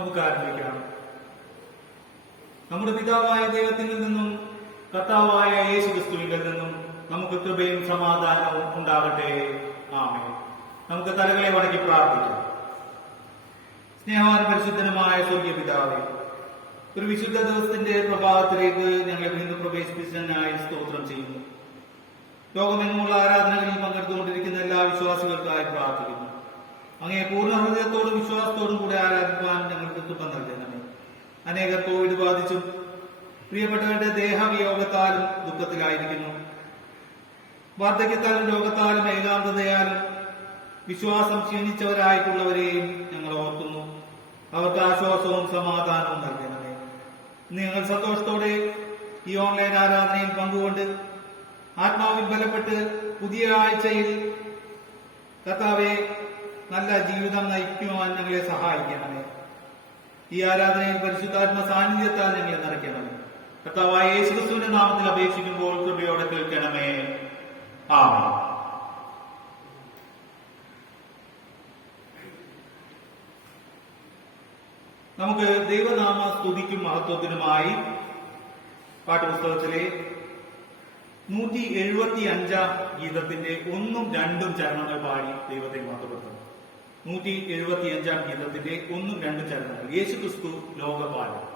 നമുക്ക് ആരംഭിക്കാം. നമ്മുടെ പിതാവായ ദൈവത്തിൽ നിന്നും കർത്താവായ യേശുക്രിസ്തുവിൽ നിന്നും നമുക്ക് കൃപയും സമാധാനവും ഉണ്ടാകട്ടെ. ആമേൻ. നമുക്ക് തലകളെ വണക്കി പ്രാർത്ഥിക്കാം. സ്നേഹവാൻ പരിശുദ്ധനുമായ സ്വർഗീയ പിതാവേ, ഒരു വിശുദ്ധ ദിവസത്തിന്റെ പ്രഭാതത്തിലേക്ക് ഞങ്ങളെ വീണ്ടും പ്രവേശിപ്പിച്ചതിനായി സ്തോത്രം ചെയ്യുന്നു. ലോകമെങ്ങുമുള്ള ആരാധനകളിൽ പങ്കെടുത്തുകൊണ്ടിരിക്കുന്ന എല്ലാ വിശ്വാസികൾക്കായി പ്രാർത്ഥിക്കുന്നു. അങ്ങയെ പൂർണ്ണ ഹൃദയത്തോടും വിശ്വാസത്തോടും കൂടെ ആരാധിക്കുവാൻ ഞങ്ങൾക്ക് കൃപ നൽകണമേ. അനേകർ കോവിഡ് ബാധിച്ചും പ്രിയപ്പെട്ടവരുടെ ദേഹവിയോഗത്താലും ദുഃഖത്തിലായിരിക്കുന്നു. വാർദ്ധക്യത്താലും രോഗത്താലും ഏകാന്തതയാലും വിശ്വാസം ക്ഷീണിച്ചവരായിട്ടുള്ളവരെയും ഞങ്ങൾ ഓർക്കുന്നു. അവർക്ക് ആശ്വാസവും സമാധാനവും നൽകണമേ. ഇന്ന് ഞങ്ങൾ സന്തോഷത്തോടെ ഈ ഓൺലൈൻ ആരാധനയിൽ പങ്കുകൊണ്ട് ആത്മാവിൽ ബലപ്പെട്ട് പുതിയ ആഴ്ചയിൽ കർത്താവെ നല്ല ജീവിതം നയിക്കുവാൻ ഞങ്ങളെ സഹായിക്കണമേ. ഈ ആരാധനയിൽ പരിശുദ്ധാത്മ സാന്നിധ്യത്താൽ ഞങ്ങളെ നിറയ്ക്കണമേ. കർത്താവായ യേശുക്രിസ്തുവിന്റെ നാമത്തിൽ അപേക്ഷിക്കുമ്പോൾ കൃപയോടെ കേൾക്കണമേ. ആമേൻ. നമുക്ക് ദൈവനാമ സ്തുതിക്കും മഹത്വത്തിനുമായി പാഠപുസ്തകത്തിലെ 175 ഗീതത്തിന്റെ 1ഉം 2ഉം ചരണങ്ങൾ പാടി ദൈവത്തെ മഹത്വപ്പെടുത്തുന്നു. 175 ഗീതത്തിന്റെ 1ഉം 2ഉം ചരണങ്ങൾ. യേശുക്രിസ്തു ലോകപാലകൻ.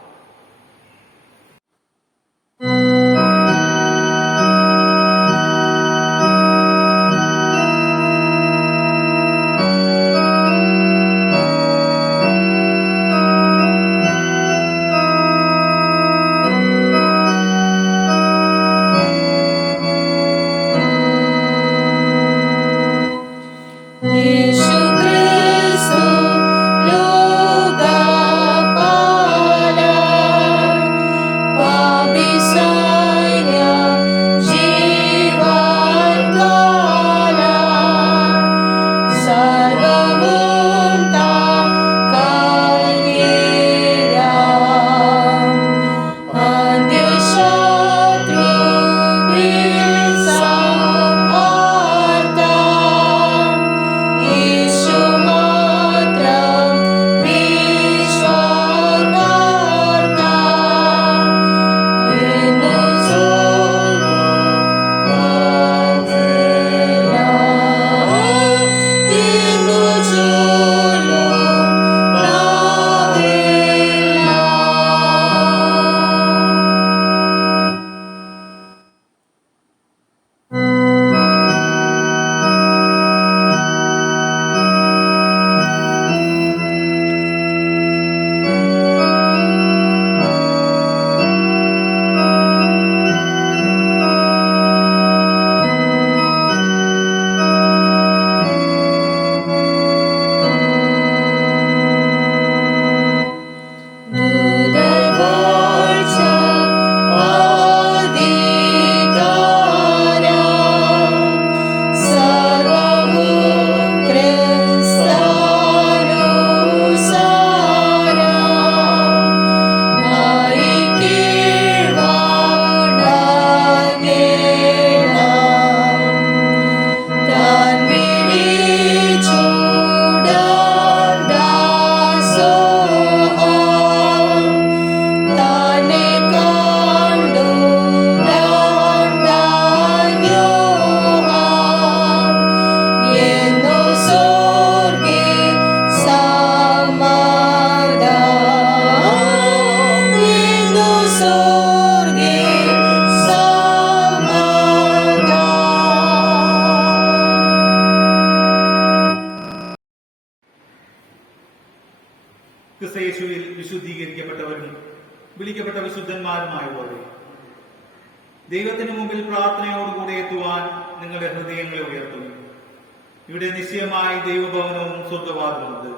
ക്രിസ്തയേശുവിൽ വിശുദ്ധീകരിക്കപ്പെട്ടവരും വിളിക്കപ്പെട്ട വിശുദ്ധന്മാരുമായപോലെ ദൈവത്തിന് മുമ്പിൽ പ്രാർത്ഥനയോടുകൂടെ എത്തുവാൻ നിങ്ങളുടെ ഹൃദയങ്ങളെ ഉയർത്തുന്നു. ഇവിടെ നിശ്ചയമായി ദൈവഭവനവും സ്വർഗവാദമുണ്ട്.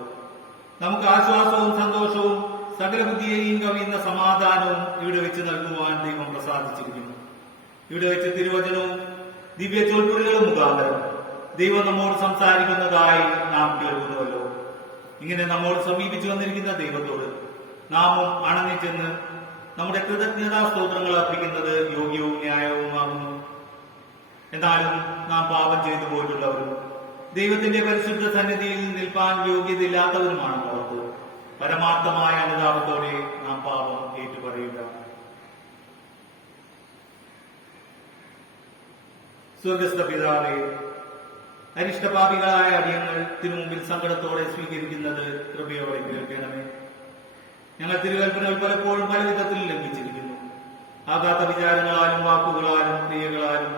നമുക്ക് ആശ്വാസവും സന്തോഷവും സകല ബുദ്ധിയെയും കവിയുന്ന സമാധാനവും ഇവിടെ വെച്ച് നൽകുവാൻ ദൈവം പ്രസാദിച്ചിരിക്കുന്നു. ഇവിടെ വെച്ച് തിരുവചനവും ദിവ്യ ചൊൽപ്പുകളും മുഖാന്തരം ദൈവം നമ്മോട് സംസാരിക്കുന്നതായി നാം കേൾക്കുന്നുവല്ലോ. ഇങ്ങനെ നമ്മോട് സമീപിച്ചു വന്നിരിക്കുന്ന ദൈവത്തോട് നാമും അണങ്ങിച്ചെന്ന് നമ്മുടെ കൃതജ്ഞതാ സ്തോത്രങ്ങൾ അർപ്പിക്കുന്നത് യോഗ്യവും ന്യായവുമാകുന്നു. എന്നാലും നാം പാപം ചെയ്തു പോയിട്ടുള്ളവരും ദൈവത്തിന്റെ പരിശുദ്ധ സന്നിധിയിൽ നിൽപ്പാൻ യോഗ്യതയില്ലാത്തവരുമാണ് ഓർത്ത് പരമാർത്ഥമായ അനുതാപത്തോടെ നാം പാപം ഏറ്റുപറയുക. സ്വർഗസ്ഥ പിതാവേ, അരിഷ്ടപാപികളായ അടിയങ്ങൾ തിരുമുമ്പിൽ സങ്കടത്തോടെ സ്വീകരിക്കുന്നത് കൃപയോടെ കേൾക്കണമേ. ഞങ്ങൾ തിരുകൽപ്പനകൾ പലപ്പോഴും പല വിധത്തിൽ ലംഘിച്ചിരിക്കുന്നു. ആഘാത വിചാരങ്ങളാലും വാക്കുകളാലും ക്രിയകളാലും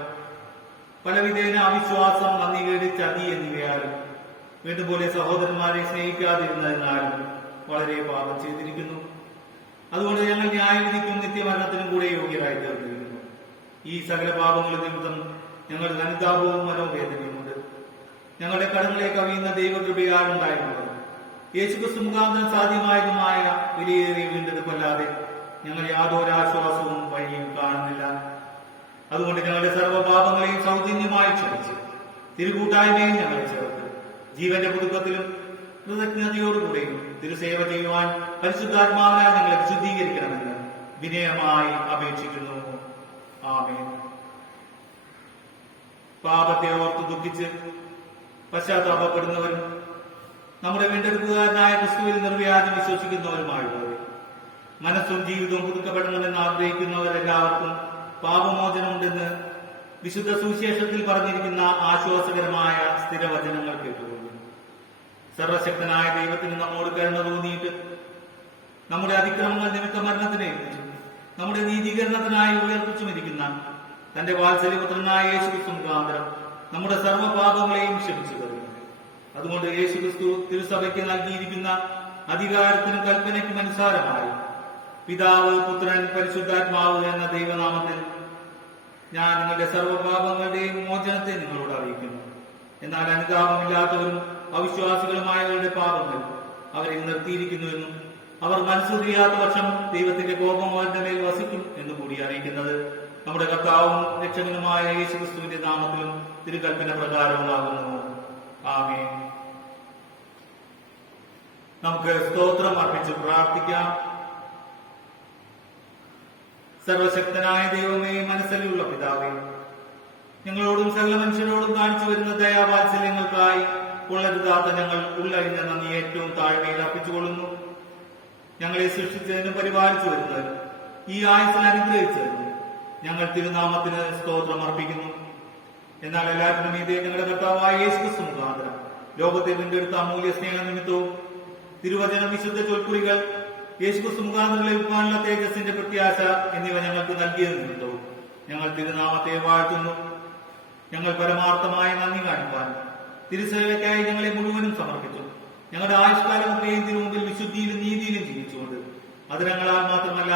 പലവിധേന അവിശ്വാസം, നന്ദികേട്, ചതി എന്നിവയാലും വേണ്ടുപോലെ സഹോദരന്മാരെ സ്നേഹിക്കാതിരുന്നതിനാലും വളരെ പാപം ചെയ്തിരിക്കുന്നു. അതുകൊണ്ട് ഞങ്ങൾ ന്യായവിധിക്കും നിത്യമരണത്തിനും കൂടെ യോഗ്യരായി തീർന്നിരിക്കുന്നു. ഈ സകല പാപങ്ങളുടെ നിമിത്തം ഞങ്ങളുടെ അനുതാപവും മനോവേദനയുമുണ്ട്. ഞങ്ങളുടെ കടങ്ങളെ കവിയുന്ന ദൈവകൃപയാൽ ഉണ്ടായിരുന്നത് യേശുക്രിസ്തു മുഖാന്തരം സാധ്യമായതുമായ വിലയേറിയ വീണ്ടെടുപ്പല്ലാതെ ഞങ്ങൾ യാതൊരു ആശ്വാസവും വഴിയും കാണുന്നില്ല. അതുകൊണ്ട് ഞങ്ങളുടെ സർവ്വപാപങ്ങളെയും സൗജന്യമായി ക്ഷമിച്ച് തിരുകൂട്ടായ്മയും ഞങ്ങളെ ചേർത്ത് ജീവന്റെ പുതുക്കത്തിലും കൃതജ്ഞതയോടുകൂടെയും തിരുസേവ ചെയ്യുവാൻ പരിശുദ്ധാത്മാവിനാൽ ഞങ്ങളെ വിശുദ്ധീകരിക്കണമെന്ന് വിനയമായി അപേക്ഷിക്കുന്നു. ആമേൻ. പാപത്തെ ഓർത്ത് ദുഃഖിച്ച് പശ്ചാത്താപപ്പെടുന്നവരും നമ്മുടെ വീണ്ടെടുപ്പുകാരനായ ക്രിസ്തുവിൽ നിർവ്യാജം വിശ്വസിക്കുന്നവരുമായുള്ളവർ, മനസ്സും ജീവിതവും പുതുക്കപ്പെടണമെന്ന് ആഗ്രഹിക്കുന്നവരെല്ലാവർക്കും പാപമോചനമുണ്ടെന്ന് വിശുദ്ധ സുവിശേഷത്തിൽ പറഞ്ഞിരിക്കുന്ന ആശ്വാസകരമായ സ്ഥിരവചനങ്ങൾ കേട്ടുകൊള്ളുന്നു. സർവശക്തനായ ദൈവത്തിന് നമ്മോട് കരുണ തോന്നിയിട്ട് നമ്മുടെ അതിക്രമങ്ങൾ നിമിത്ത മരണത്തിന് ഏൽപ്പിച്ചു നമ്മുടെ നീതീകരണത്തിനായി ഉയർപ്പിച്ചുമിരിക്കുന്ന തന്റെ വാത്സല്യപുത്രനായ യേശുക്രിസ്തു മുഖാന്തരം നമ്മുടെ സർവ്വപാപങ്ങളെയും ക്ഷമിച്ചു തരുന്നു. അതുകൊണ്ട് യേശുക്രിസ്തു തിരുസഭയ്ക്ക് നൽകിയിരിക്കുന്ന അധികാരത്തിനും കൽപ്പനയ്ക്കും അനുസാരമായി പിതാവ്, പുത്രൻ, പരിശുദ്ധാത്മാവ് എന്ന ദൈവനാമത്തിൽ ഞാൻ നിങ്ങളുടെ സർവ്വപാപങ്ങളുടെയും മോചനത്തെ നിങ്ങളോട് അറിയിക്കുന്നു. എന്നാൽ അനുതാപമില്ലാത്തവരും അവിശ്വാസികളുമായവരുടെ പാപങ്ങൾ അവരെ നിർത്തിയിരിക്കുന്നുവെന്നും അവർ മനസ്സുറിയാത്ത പക്ഷം ദൈവത്തിന്റെ കോപം അവരുടെ മേൽ വസിക്കും എന്നു കൂടി അറിയിക്കുന്നത് നമ്മുടെ കർത്താവും രക്ഷകനുമായ യേശുക്രിസ്തുവിന്റെ നാമത്തിലും തിരുകൽപ്പന പ്രകാരവുമാകുന്നു. ആമേൻ. നമുക്ക് സ്തോത്രം അർപ്പിച്ച് പ്രാർത്ഥിക്കാം. സർവശക്തനായ ദൈവമേ, മനസ്സിലുള്ള പിതാവേ, ഞങ്ങളോടും സകല മനുഷ്യരോടും കാണിച്ചു വരുന്ന ദയാവാത്സല്യങ്ങൾക്കായി കൊള്ളരുതാത്ത ഞങ്ങൾ ഉള്ളഴിഞ്ഞ നന്ദി ഏറ്റവും താഴ്മയിൽ അർപ്പിച്ചുകൊള്ളുന്നു. ഞങ്ങളെ സൃഷ്ടിച്ചതിനും പരിപാലിച്ചു വരുന്നതിനും ഈ ആയുസ്സിൽ അനുഗ്രഹിച്ചതിനും ഞങ്ങൾ തിരുനാമത്തിന് സ്തോത്രം അർപ്പിക്കുന്നു. എന്നാൽ എല്ലാറ്റിനും ഇതേ ഞങ്ങളുടെ കർത്താവായ യേശുക്രിസ്തു മുഖാന്തരം ലോകത്തെ വീണ്ടെടുത്ത അമൂല്യ സ്നേഹ നിമിത്തവും തിരുവചനം, വിശുദ്ധ ചൊൽക്കുറികൾ, യേശുക്രിസ്തു മുഖാന്തരം ലഭിക്കാനുള്ള തേജസ്സിന്റെ പ്രത്യാശ എന്നിവ ഞങ്ങൾക്ക് നൽകിയത് നിമിത്തവും ഞങ്ങൾ തിരുനാമത്തെ വാഴ്ത്തുന്നു. ഞങ്ങൾ പരമാർത്ഥമായ നന്ദി കാണിക്കാൻ തിരുസേവയ്ക്കായി ഞങ്ങളെ മുഴുവനും സമർപ്പിച്ചു. ഞങ്ങളുടെ ആയുഷ്കാലമൊക്കെയും തിരുമുമ്പിൽ വിശുദ്ധിയിലും നീതിയിലും ജീവിച്ചുകൊണ്ട് അതിരങ്ങളാൽ മാത്രമല്ല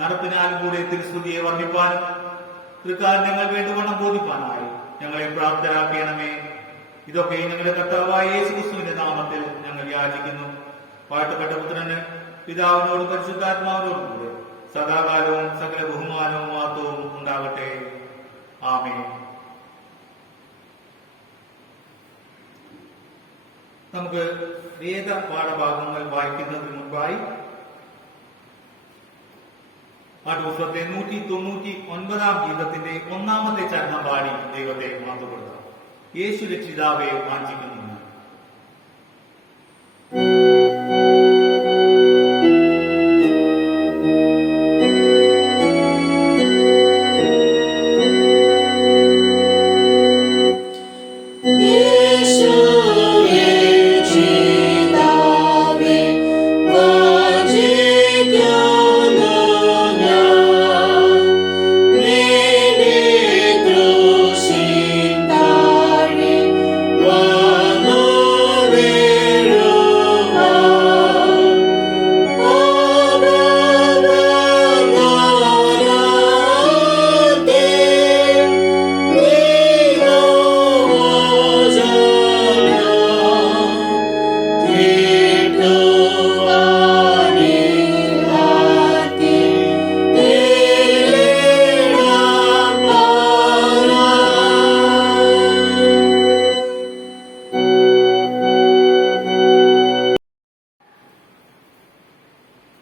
നടപ്പിനാലും കൂടെ തിരുസ്തുതിയെ വർണ്ണിപ്പാനും തൃക്കാരണങ്ങൾ വേണ്ടുവണ്ണം ബോധിപ്പാനായി ഞങ്ങളെ പ്രാപ്തരാക്കണമേ. ഇതൊക്കെ ഞങ്ങളുടെ കർത്താവായ യേശുക്രിസ്തുവിന്റെ നാമത്തിൽ ഞങ്ങൾ യാചിക്കുന്നു. വാഴ്ത്തപ്പെട്ട പുത്രന് പിതാവിനോടും പരിശുദ്ധാത്മാവിനോടും കൂടെ സദാകാലവും സകല ബഹുമാനവും മഹത്വവും ഉണ്ടാകട്ടെ. ആമേൻ. നമുക്ക് വേദ പാഠഭാഗങ്ങൾ വായിക്കുന്നതിന് മുൻപായി പാഠപുസ്തകത്തെ 199 ഗീതത്തിന്റെ 1-ാമത്തെ ചരണം പാടി ദൈവത്തെ മഹത്വപ്പെടുത്താം. യേശു രക്ഷിതാവെ വാഞ്ചിക്കുന്നു.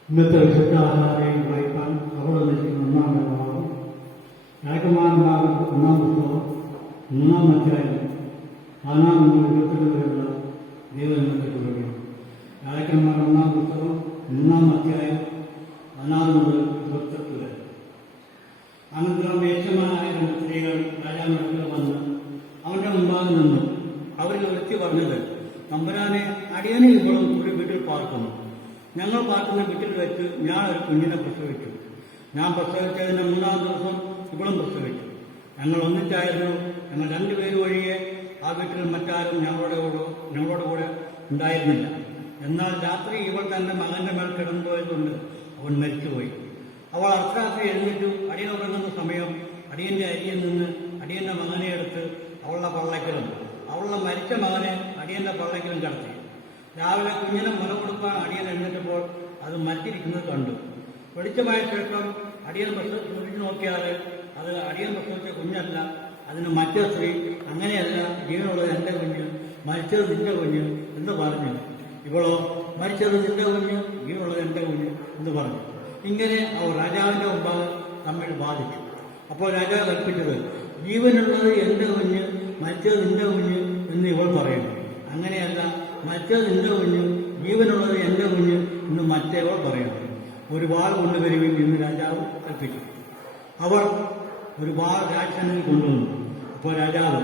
ഇന്നത്തെ വിശുദ്ധ ആരാധനയിൽ വായിക്കാൻ അവിടെ നിൽക്കുന്ന 1-ാം ഭാഗം രാജകുമാരന്മാരുടെ 1-ാം പുസ്തകം 3-ാം അധ്യായം 4-ാം മുതൽ 22 വരെയുള്ള ദൈവജനത്തെ തുടങ്ങി. രാജാക്കന്മാർ 1-ാം പുസ്തകം 3-ാം അധ്യായം 14 മുതൽ 28 വരെ. അനന്തരം വേശ്യമാരായ 2 സ്ത്രീകൾ രാജാവിന്റെ അടുക്കൽ വന്ന് അവന്റെ മുമ്പാകെ നിന്നു. അവരിൽ വ്യക്തി പറഞ്ഞത്, തമ്പുരാനെ, അടിയനെ ഇവളും കൂടി വീട്ടിൽ പാർക്കുന്നു. ഞങ്ങൾ പാർക്കുന്ന വീട്ടിൽ വെച്ച് ഞാൻ ഒരു കുഞ്ഞിനെ പ്രസവിച്ചു. ഞാൻ പ്രസവിച്ചതിന് 3-ാം ദിവസം ഇവളും പ്രസവിച്ചു. ഞങ്ങൾ ഒന്നിച്ചായിരുന്നു. ഞങ്ങൾ 2 പേരും ഒഴികെ ആ വീട്ടിൽ മറ്റാരും ഞങ്ങളോട് കൂടെ ഉണ്ടായിരുന്നില്ല. എന്നാൽ രാത്രി ഇവൾ തന്റെ മകന്റെ മേൽ കിടന്നുപോയതുകൊണ്ട് അവൻ മരിച്ചുപോയി. അവൾ അർദ്ധരാത്രി എഴുന്നേറ്റു. അടിയൻ ഉറങ്ങുന്ന സമയം അടിയന്റെ അരിയിൽ നിന്ന് അടിയന്റെ മകനെ എടുത്ത് അവളുടെ പള്ളക്കിലും അവളുടെ മരിച്ച മകനെ അടിയന്റെ പള്ളക്കിലും കിടത്തി. രാവിലെ കുഞ്ഞിനെ മുല കൊടുക്കാൻ അടിയൻ എഴുന്നേറ്റപ്പോൾ അത് മറ്റിരിക്കുന്നത് കണ്ടു. വെളിച്ചമായ ശേഷം അടിയൻ പ്രസവിച്ചു നോക്കിയാൽ അത് അടിയൻ പ്രസവിച്ച കുഞ്ഞല്ല, അതിന് മറ്റേ സ്ത്രീ, അങ്ങനെയല്ല, ജീവനുള്ളത് എന്റെ കുഞ്ഞ്, മരിച്ചത് നിന്റെ കുഞ്ഞ് എന്ന് പറഞ്ഞു. ഇവളോ, മരിച്ചത് നിന്റെ കുഞ്ഞ്, ജീവനുള്ളത് എന്റെ കുഞ്ഞ് എന്ന് പറഞ്ഞു. ഇങ്ങനെ അവർ രാജാവിന്റെ മുമ്പാകെ തമ്മിൽ ബാധിച്ചു. അപ്പോൾ രാജാവ് കൽപ്പിച്ചത്, ജീവനുള്ളത് എന്റെ കുഞ്ഞ്, മരിച്ചത് നിന്റെ കുഞ്ഞ് എന്ന് ഇവൾ പറയുന്നു. അങ്ങനെയല്ല, മരിച്ചത് നിന്റെ കുഞ്ഞ്, ജീവനുള്ളത് എന്റെ കുഞ്ഞ് എന്ന് മറ്റേവൾ പറയുന്നു. ഒരു വാൾ കൊണ്ടുവരുവിൻ എന്ന് രാജാവ് കൽപ്പിച്ചു. അവർ ഒരു വാൾ രാജസന്നിധി കൊണ്ടുവന്നു. അപ്പോൾ രാജാവ്,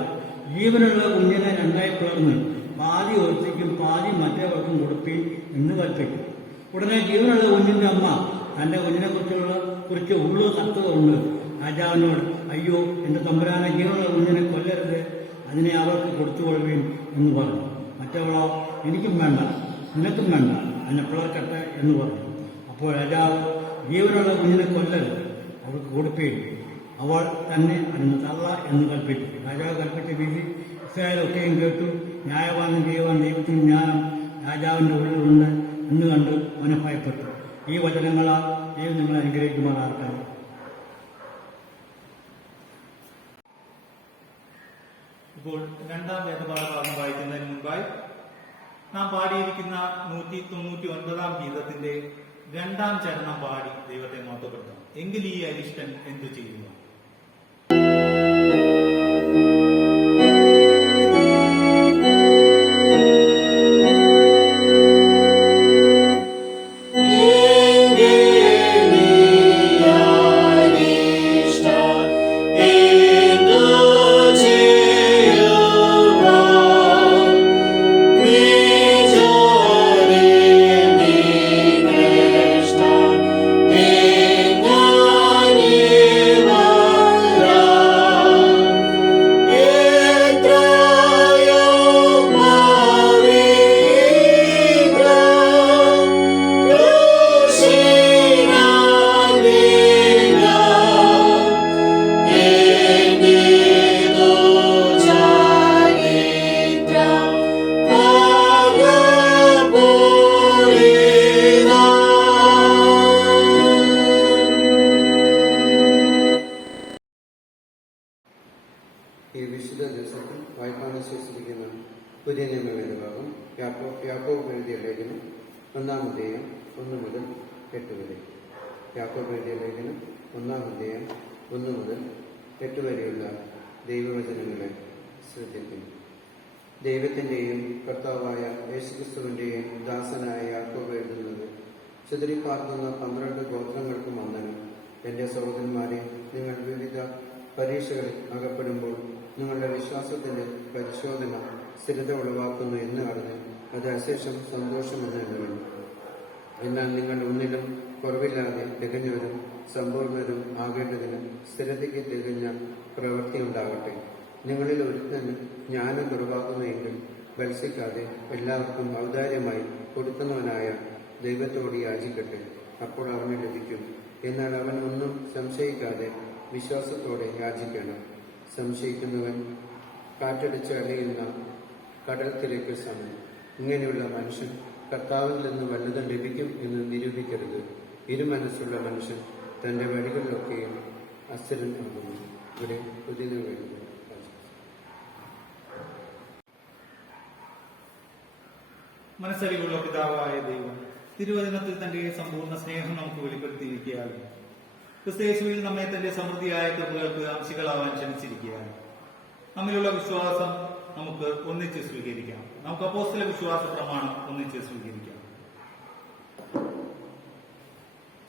ജീവനുള്ള കുഞ്ഞിനെ 2ആയി പിളർന്ന് പാതി ഒരുത്തിക്കും പാതി മറ്റേവർക്കും കൊടുപ്പീൻ എന്ന് കൽപ്പിച്ചു. ഉടനെ ജീവനുള്ള കുഞ്ഞിന്റെ അമ്മ തന്റെ കുഞ്ഞിനെ കുറിച്ച് ഉള്ളു കത്തുകൊണ്ട് രാജാവിനോട്, അയ്യോ, എന്റെ തമ്പുരാനെ, ജീവനുള്ള കുഞ്ഞിനെ കൊല്ലരുത്, അതിനെ അവർക്ക് കൊടുത്തുകൊള്ളുവീൻ എന്ന് പറഞ്ഞു. മറ്റവളോ, എനിക്കും വേണ്ട, നിനക്കും വേണ്ട, അതിനെ പിളർക്കട്ടെ എന്ന് പറഞ്ഞു. അപ്പോൾ രാജാവ്, ജീവനുള്ള കുഞ്ഞിനെ കൊല്ലരുത്, അവർക്ക് കൊടുപ്പീൻ, അവൾ തന്നെ അതിന് തള്ള എന്ന് കൽപ്പിച്ചു. രാജാവ് കൽപ്പിച്ച വിധി ഇസ്രായേലൊക്കെയും കേട്ടു. ന്യായവാനും ചെയ്യുവാൻ ദൈവത്തിന് ജ്ഞാനം രാജാവിന്റെ ഉള്ളിലുണ്ട് എന്ന് കണ്ട് അവനെ ഭയപ്പെട്ടു. ഈ വചനങ്ങളാൽ ദൈവം നിങ്ങളെ അനുഗ്രഹിക്കുമാറാകട്ടെ. ഇപ്പോൾ 2-ാം വേദപാഠഭാഗം വായിക്കുന്നതിന് മുൻപായി നാം പാടിയിരിക്കുന്ന 199-ാം ഗീതത്തിന്റെ 2-ാം ചരണം പാടി ദൈവത്തെ മഹത്വപ്പെടുത്താം. എങ്കിൽ ഈ അരിഷ്ടൻ എന്തു ചെയ്യുന്നു? ഈ വിശുദ്ധ ദിവസത്തിൽ വായ്പാൻ വിശ്വസിക്കുന്ന പുതിയ നിയമവേദഭാഗം യാക്കോബ് എഴുതിയ ലേഖനം 1-ാം അധ്യായം 1 മുതൽ 8 വരെ. യാക്കോബ് എഴുതിയ ലേഖനം 1-ാം അധ്യായം 1 മുതൽ 8 വരെയുള്ള ദൈവവചനങ്ങളെ ശ്രദ്ധിക്കുന്നു. ദൈവത്തിന്റെയും കർത്താവായ യേശുക്രിസ്തുവിന്റെയും ദാസനായ യാക്കോബ് എഴുതുന്നത്, ചിതറിപ്പാർക്കുന്ന 12 ഗോത്രങ്ങൾക്കും വന്ദനം. എന്റെ സഹോദരന്മാരെ, നിങ്ങൾ വിവിധ പരീക്ഷകളിൽ അകപ്പെടുമ്പോൾ നിങ്ങളുടെ വിശ്വാസത്തിന്റെ പരിശോധന സ്ഥിരത ഉളവാക്കുന്നു എന്ന് അറിഞ്ഞ് അത് അശേഷം സന്തോഷമെന്ന് എണ്ണുന്നു. എന്നാൽ നിങ്ങൾ ഒന്നിലും കുറവില്ലാതെ തികഞ്ഞവരും സമ്പൂർണ്ണരും ആകേണ്ടതിന് സ്ഥിരതയ്ക്ക് തികഞ്ഞ പ്രവൃത്തി ഉണ്ടാകട്ടെ. നിങ്ങളിൽ ഒരുത്തന് ജ്ഞാനം കുറവാക്കുന്നുവെങ്കിൽ ഭത്സിക്കാതെ എല്ലാവർക്കും ഔദാര്യമായി കൊടുക്കുന്നവനായ ദൈവത്തോട് യാചിക്കട്ടെ, അപ്പോൾ അവന് ലഭിക്കും. എന്നാൽ അവൻ ഒന്നും സംശയിക്കാതെ വിശ്വാസത്തോടെ യാചിക്കണം. സംശയിക്കുന്നവൻ കാറ്റടിച്ച് അലയുന്ന കടൽത്തിരക്ക് സമയം. ഇങ്ങനെയുള്ള മനുഷ്യൻ കർത്താവിൽ നിന്ന് വല്ലതും ലഭിക്കും എന്ന് നിരൂപിക്കരുത്. ഇരുമനസ്സുള്ള മനുഷ്യൻ തന്റെ വഴികളിലൊക്കെയും അസ്ഥിരനാകുന്നു. ഇവിടെ പുതിയ വേണ്ടി മനസ്സറിവുള്ള പിതാവായ ദൈവം തിരുവചനത്തിൽ തന്റെ സമ്പൂർണ്ണ സ്നേഹം നമുക്ക് വെളിപ്പെടുത്തിയിരിക്കുകയാണ്. ക്രിസ്തയേശുവിൽ നമ്മെ തന്റെ സമൃദ്ധിയായ കൃപകൾക്ക് അംശികളാവാൻ ക്ഷണിച്ചിരിക്കുകയാണ്. നമ്മിലുള്ള വിശ്വാസം നമുക്ക് ഒന്നിച്ച് സ്വീകരിക്കാം. നമുക്ക് അപ്പോസ്തല വിശ്വാസ പ്രമാണം ഒന്നിച്ച് സ്വീകരിക്കാം.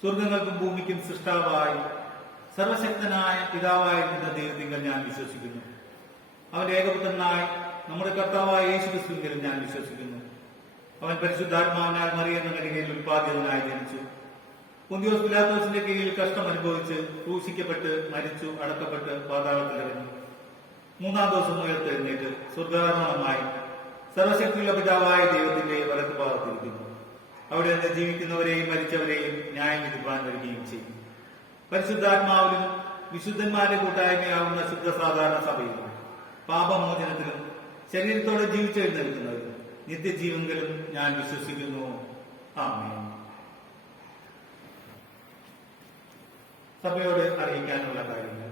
സ്വർഗങ്ങൾക്കും ഭൂമിക്കും സൃഷ്ടാവായി സർവശക്തനായ പിതാവായിരിക്കുന്ന ദൈവത്തിങ്കൽ ഞാൻ വിശ്വസിക്കുന്നു. അവന്റെ ഏകപുത്രനായി നമ്മുടെ കർത്താവായ യേശു ക്രിസ്തുവിൽ ഞാൻ വിശ്വസിക്കുന്നു. അവൻ പരിശുദ്ധാത്മാവിനാൽ മറിയുന്ന കന്യകയിൽ ഉൽപ്പാദിതനായി ജനിച്ചു. പൊന്തിയോസ് പിലാത്തോസിന്റെ കീഴിൽ കഷ്ടം അനുഭവിച്ച് ക്രൂശിക്കപ്പെട്ട് മരിച്ചു, അടക്കപ്പെട്ട് പാതാളത്തിലിറങ്ങി. മൂന്നാം ദിവസം ഉയർത്തെഴുന്നേറ്റ് സ്വർഗ്ഗാരോഹണമായി സർവശക്തിയുള്ള പിതാവായ ദൈവത്തിന്റെ വലത്തുഭാഗത്തിരിക്കുന്നു. അവിടെ നിന്ന് ജീവിക്കുന്നവരെയും മരിച്ചവരെയും ന്യായം വിധിപ്പാൻ വരികയും ചെയ്യും. പരിശുദ്ധാത്മാവിലും വിശുദ്ധന്മാരുടെ കൂട്ടായ്മയാവുന്ന ശുദ്ധ സാധാരണ സഭയിലും പാപമോചനത്തിലും ശരീരത്തോടെ ജീവിച്ചെഴുന്നേൽക്കുന്നവരും നിത്യജീവങ്കലും ഞാൻ വിശ്വസിക്കുന്നു. ആമേൻ. സഭയോട് അറിയിക്കാനുള്ള കാര്യങ്ങൾ.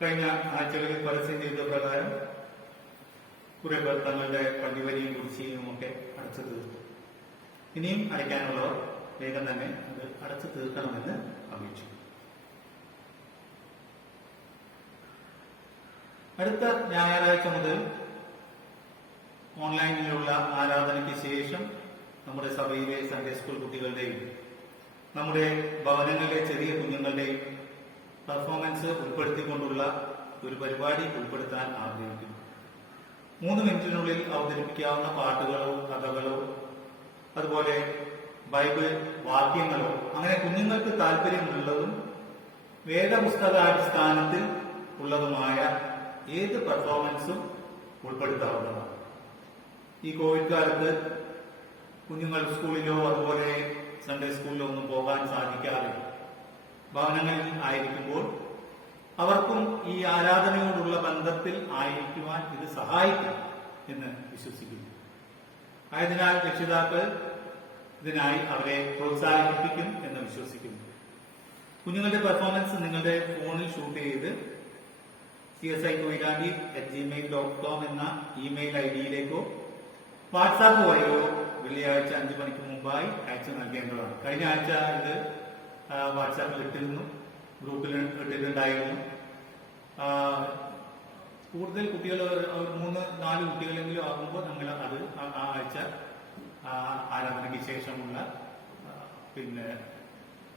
കഴിഞ്ഞ ആഴ്ചകളിൽ പരസ്യം ചെയ്ത പ്രകാരം കുറെ പേർ തങ്ങളുടെ പള്ളിവരിയും കുടിശ്ശികയും ഒക്കെ അടച്ചു തീർത്തു. ഇനിയും അടയ്ക്കാനുള്ളവർ വേഗം തന്നെ അത് അടച്ചു തീർക്കണമെന്ന് അപേക്ഷിക്കുന്നു. അടുത്ത ഞായറാഴ്ച മുതൽ ഓൺലൈനിലുള്ള ആരാധനയ്ക്ക് ശേഷം നമ്മുടെ സഭയിലെ സൺഡേ സ്കൂൾ കുട്ടികളുടെയും നമ്മുടെ ഭവനങ്ങളിലെ ചെറിയ കുഞ്ഞുങ്ങളുടെയും പെർഫോമൻസ് ഉൾപ്പെടുത്തിക്കൊണ്ടുള്ള ഒരു പരിപാടി ഉൾപ്പെടുത്താൻ ആഗ്രഹിക്കുന്നു. 3 മിനിറ്റിനുള്ളിൽ അവതരിപ്പിക്കാവുന്ന പാട്ടുകളോ കഥകളോ അതുപോലെ ബൈബിൾ വാക്യങ്ങളോ അങ്ങനെ കുഞ്ഞുങ്ങൾക്ക് താല്പര്യമുള്ളതും വേദപുസ്തകാടിസ്ഥാനത്തിൽ ഉള്ളതുമായ ഏത് പെർഫോമൻസും ഉൾപ്പെടുത്താവുന്നതാണ്. ഈ കോവിഡ് കാലത്ത് കുഞ്ഞുങ്ങൾ സ്കൂളിലോ അതുപോലെ സൺഡേ സ്കൂളിലോ ഒന്നും പോകാൻ സാധിക്കാതെ ഭവനങ്ങളിൽ ആയിരിക്കുമ്പോൾ അവർക്കും ഈ ആരാധനയോടുള്ള ബന്ധത്തിൽ ആയിരിക്കുവാൻ ഇത് സഹായിക്കും എന്ന് വിശ്വസിക്കുന്നു. ആയതിനാൽ രക്ഷിതാക്കൾ ഇതിനായി അവരെ പ്രോത്സാഹിപ്പിക്കും എന്ന് വിശ്വസിക്കുന്നു. കുഞ്ഞുങ്ങളുടെ പെർഫോമൻസ് നിങ്ങളുടെ ഫോണിൽ ഷൂട്ട് ചെയ്ത് csi.koilandi@gmail.com എന്ന ഇമെയിൽ ഐഡിയിലേക്കോ വാട്സാപ്പ് വഴിയോ വെള്ളിയാഴ്ച 5 മണിക്ക് മുമ്പായി അയച്ചു നൽകേണ്ടതാണ്. കഴിഞ്ഞ ആഴ്ച ഇത് വാട്സാപ്പിൽ ഇട്ടിരുന്നു, ഗ്രൂപ്പിൽ ഇട്ടിട്ടുണ്ടായിരുന്നു. കൂടുതൽ കുട്ടികൾ 3-4 കുട്ടികളെങ്കിലും ആകുമ്പോൾ നമ്മൾ അത് ആ ആഴ്ച ആരാധനയ്ക്ക് ശേഷമുള്ള പിന്നെ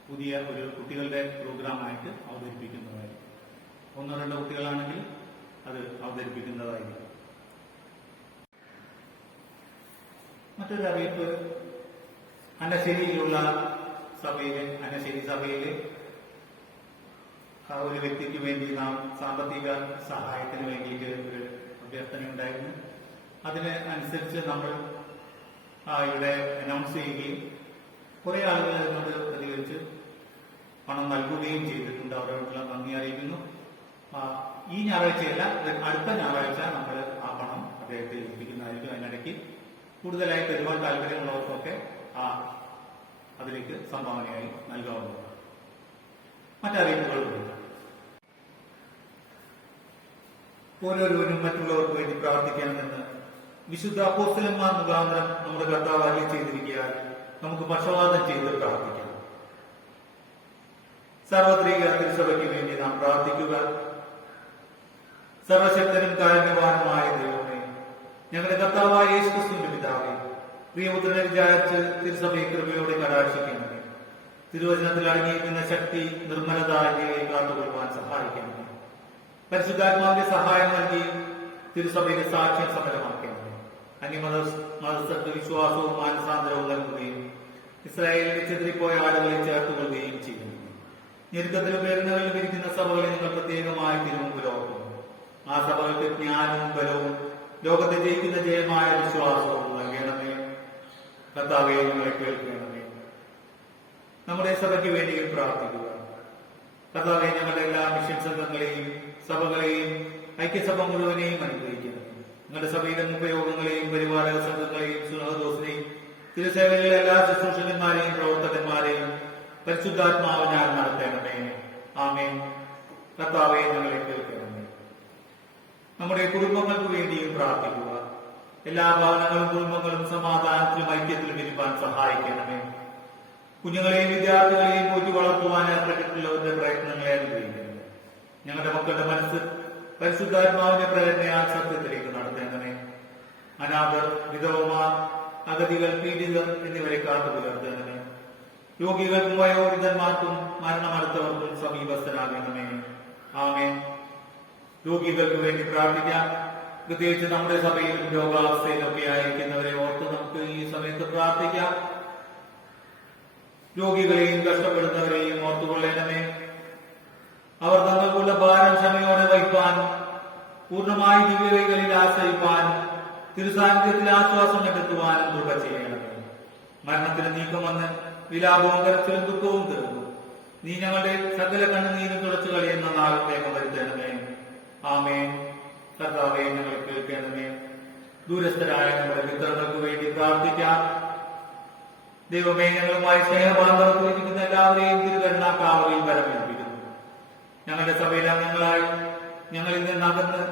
പുതിയ ഒരു കുട്ടികളുടെ പ്രോഗ്രാമായിട്ട് അവതരിപ്പിക്കുന്നതായിരിക്കും. 1-2 കുട്ടികളാണെങ്കിൽ അത് അവതരിപ്പിക്കുന്നതായിരിക്കും. മറ്റൊരു അറിയിപ്പ്, അന്നശ്ശേരിയിലുള്ള അന്നശ്ശേരി സഭയിലെ ഒരു വ്യക്തിക്ക് വേണ്ടി നാം സാമ്പത്തിക സഹായത്തിന് വേണ്ടിയിട്ട് ഒരു അഭ്യർത്ഥനയുണ്ടായിരുന്നു. അതിന് അനുസരിച്ച് നമ്മൾ ഇവിടെ അനൗൺസ് ചെയ്യുകയും കുറെ ആളുകൾ അതിനോട് പ്രതികരിച്ച് പണം നൽകുകയും ചെയ്തിട്ടുണ്ട്. അവരോടുള്ള നന്ദി അറിയിക്കുന്നു. ഈ ഞായറാഴ്ചയല്ല, അടുത്ത ഞായറാഴ്ച നമ്മൾ ആ പണം അദ്ദേഹത്തെ ഏൽപ്പിക്കുന്നതായിരിക്കും. അതിനിടയ്ക്ക് കൂടുതലായി തരുവാൻ താല്പര്യമുള്ളവർക്കൊക്കെ അതിലേക്ക് സംഭാവനയായി നൽകാവുന്നതാണ്. മറ്ററിയിപ്പുകളുണ്ട്. ഓരോരുവരും മറ്റുള്ളവർക്ക് വേണ്ടി പ്രാർത്ഥിക്കണമെന്ന് വിശുദ്ധ അപ്പോസ്തലന്മാർ മുഖാന്തരം നമ്മുടെ കർത്താവ് അരുളി ചെയ്തിരിക്കാൻ നമുക്ക് പക്ഷപാതം ചെയ്ത് പ്രാർത്ഥിക്കാം. സാർവത്രിക തിരുസഭയ്ക്ക് വേണ്ടി നാം പ്രാർത്ഥിക്കുക. സർവശക്തനും കാരുണ്യവാനുമായ ദൈവമേ, ഞങ്ങളുടെ കർത്താവായ യേശു ക്രിസ്തുവിന്റെ പിതാവേ, പ്രിയപുത്രനെ വിചാരിച്ച് തിരുസഭയെ കൃപയോടെ കടാക്ഷിക്കണമേ. തിരുവചനത്തിൽ അടങ്ങിയിരിക്കുന്ന ശക്തി നിർമ്മലത എന്നിവയെ കാത്തുകൊള്ളുവാൻ സഹായിക്കണമേ. പരിശുദ്ധാത്മാവിന്റെ സഹായം നൽകി തിരുസഭയുടെ സാക്ഷ്യം സഫലമാക്കണമേ. അന്യമതസ്ഥർക്ക് വിശ്വാസവും മാനസാന്തരവും നൽകുകയും ഇസ്രായേലിൽ ചെതിരിപ്പോയ ആളുകളെ ചേർത്തുകൊള്ളുകയും ചെയ്യുന്നു. ഞെരുക്കത്തിലും വേദനകളിലും ഇരിക്കുന്ന സഭകളെ നിങ്ങൾ പ്രത്യേകമായി തിരുമുമ്പിലോർക്കുന്നു. ആ സഭകൾക്ക് ജ്ഞാനവും ബലവും ലോകത്തെ ജയിക്കുന്ന ജയമായ വിശ്വാസവും നൽകണമേ. കർത്താവേ, ഞങ്ങളെ കേൾക്കണമേ. നമ്മുടെ സഭയ്ക്ക് വേണ്ടിയും പ്രാർത്ഥിക്കുക. കർത്താവേ, ഞങ്ങളുടെ എല്ലാ മിഷൻ സംഘങ്ങളെയും സഭകളെയും ഐക്യസഭ മുഴുവനെയും അനുഗ്രഹിക്കണം. നിങ്ങളുടെ സഭയിലെ മുഖയോഗങ്ങളെയും പരിപാലക സംഘങ്ങളെയും സുനഹദോസിനെയും തിരുസേവയിലെ എല്ലാ ശുശ്രൂഷകന്മാരെയും പ്രവർത്തകന്മാരെയും പരിശുദ്ധാത്മാവിനാൽ നടത്തണമേ. ആമേൻ. കർത്താവേ, ഞങ്ങളെ കേൾക്കണമേ. നമ്മുടെ കുടുംബങ്ങൾക്ക് വേണ്ടിയും പ്രാർത്ഥിക്കുക. എല്ലാ ഭവനങ്ങളും കുടുംബങ്ങളും സമാധാനത്തിലും ഐക്യത്തിലും ഇരിക്കാൻ സഹായിക്കണമേ. കുഞ്ഞുങ്ങളെയും വിദ്യാർത്ഥികളെയും പോറ്റി വളർത്തുവാൻ ഏർപ്പെട്ടിട്ടുള്ളവരുടെ പ്രയത്നങ്ങളെ അനുഗ്രഹിക്കണമേ. ഞങ്ങളുടെ മക്കളുടെ മനസ്സ് പരിശുദ്ധാത്മാവിന്റെ പ്രേരണയാൽ സത്യത്തിലേക്ക് നടത്തേണ്ടമേ. അനാഥർ, വിധവമാർ, അഗതികൾ, പീഡിതർ എന്നിവരെ കാത്തു പുലർത്തേണ്ടമേ. രോഗികൾക്കും വയോവൃദ്ധന്മാർക്കും മരണമടുത്തവർക്കും സമീപസ്ഥരാകണമേ. ആമേൻ. രോഗികൾക്ക് വേണ്ടി പ്രാർത്ഥിക്കാം. പ്രത്യേകിച്ച് നമ്മുടെ സഭയിലും രോഗാവസ്ഥയിലൊക്കെ ആയിരിക്കുന്നവരെ ഓർത്ത് നമുക്ക് ഈ സമയത്ത് പ്രാർത്ഥിക്കാം. രോഗികളെയും കഷ്ടപ്പെടുന്നവരെയും ഓർത്തുകൊള്ളണമേ. അവർ തങ്ങൾക്കുള്ള ഭാരം ക്ഷമയോടെ വഹിപ്പാനും പൂർണ്ണമായി ദിവ്യവൈകളിൽ ആശ്രയിപ്പാനും തിരുസാന്നിധ്യത്തിൽ ആശ്വാസം കണ്ടെത്തുവാനും കൃപ ചെയ്യണമേ. മരണത്തിന് നീക്കം വന്ന് വിലാപവും കരച്ചിലും ദുഃഖവും തീർന്നു. നീ ഞങ്ങളുടെ സകല കണ്ണുനീരും തുടച്ചു കളയുന്ന നാൾ വേഗം വരുത്തണമേ. ആമേൻ. കർത്താവേ, ഞങ്ങളെ കേൾക്കണമേ. ദൂരസ്ഥരായ ഞങ്ങളുടെ മിത്രങ്ങൾക്ക് വേണ്ടി പ്രാർത്ഥിക്കാം. ദൈവമേ, ഞങ്ങളുമായി സ്നേഹബാന്ധവത്തിലിരിക്കുന്ന എല്ലാവരെയും തിരുകരുണാക്കാവലിൽ വരമേൽപ്പിക്കുന്നു. ഞങ്ങളുടെ സഭയിലെ അംഗങ്ങളായി ഞങ്ങളിൽ നിന്ന് അകന്ന്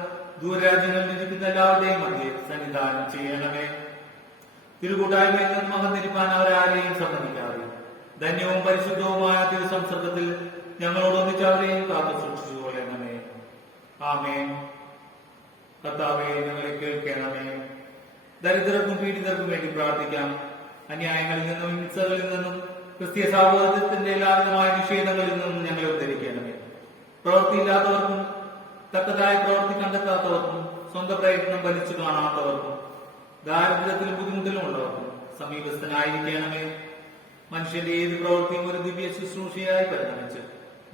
ദൂരരാജ്യങ്ങളിൽ ഇരിക്കുന്ന എല്ലാവരുടെയും മധ്യേ സന്നിധാനം ചെയ്യണമേ. തിരുകൂട്ടായ്മയിൽ നിന്നും അകന്നിരിക്കാൻ അവരാരെയും സമ്മതിക്കാതെ ധന്യവും പരിശുദ്ധവുമായ തിരുസംസർഗത്തിൽ ഞങ്ങളോടൊന്നിച്ച് അവരെയും കാത്തു സൂക്ഷിച്ചു കൊള്ളണമേ. ആമേൻ. കർത്താവേ, ഞങ്ങളെ കേൾക്കണമേ. ദരിദ്രർക്കും പീഡിതർക്കും വേണ്ടി പ്രാർത്ഥിക്കാം. അന്യായങ്ങളിൽ നിന്നും ഹിംസകളിൽ നിന്നും ക്രിസ്തീയ സാഹോദര്യത്തിന്റെ എല്ലാവിധമായ നിഷേധങ്ങളിൽ നിന്നും ഞങ്ങളെ ഉദ്ധരിക്കണമേ. പ്രവൃത്തിയില്ലാത്തവർക്കും തക്കതായ പ്രവൃത്തി കണ്ടെത്താത്തവർക്കും സ്വന്തം പ്രയത്നം വലിച്ചു കാണാത്തവർക്കും ദാരിദ്ര്യത്തിലും ബുദ്ധിമുട്ടിലും ഉള്ളവർക്കും സമീപസ്ഥനായിരിക്കണമേ. മനുഷ്യന്റെ ഏത് പ്രവൃത്തിയും ഒരു ദിവ്യ ശുശ്രൂഷയായി പരിണമിച്ച്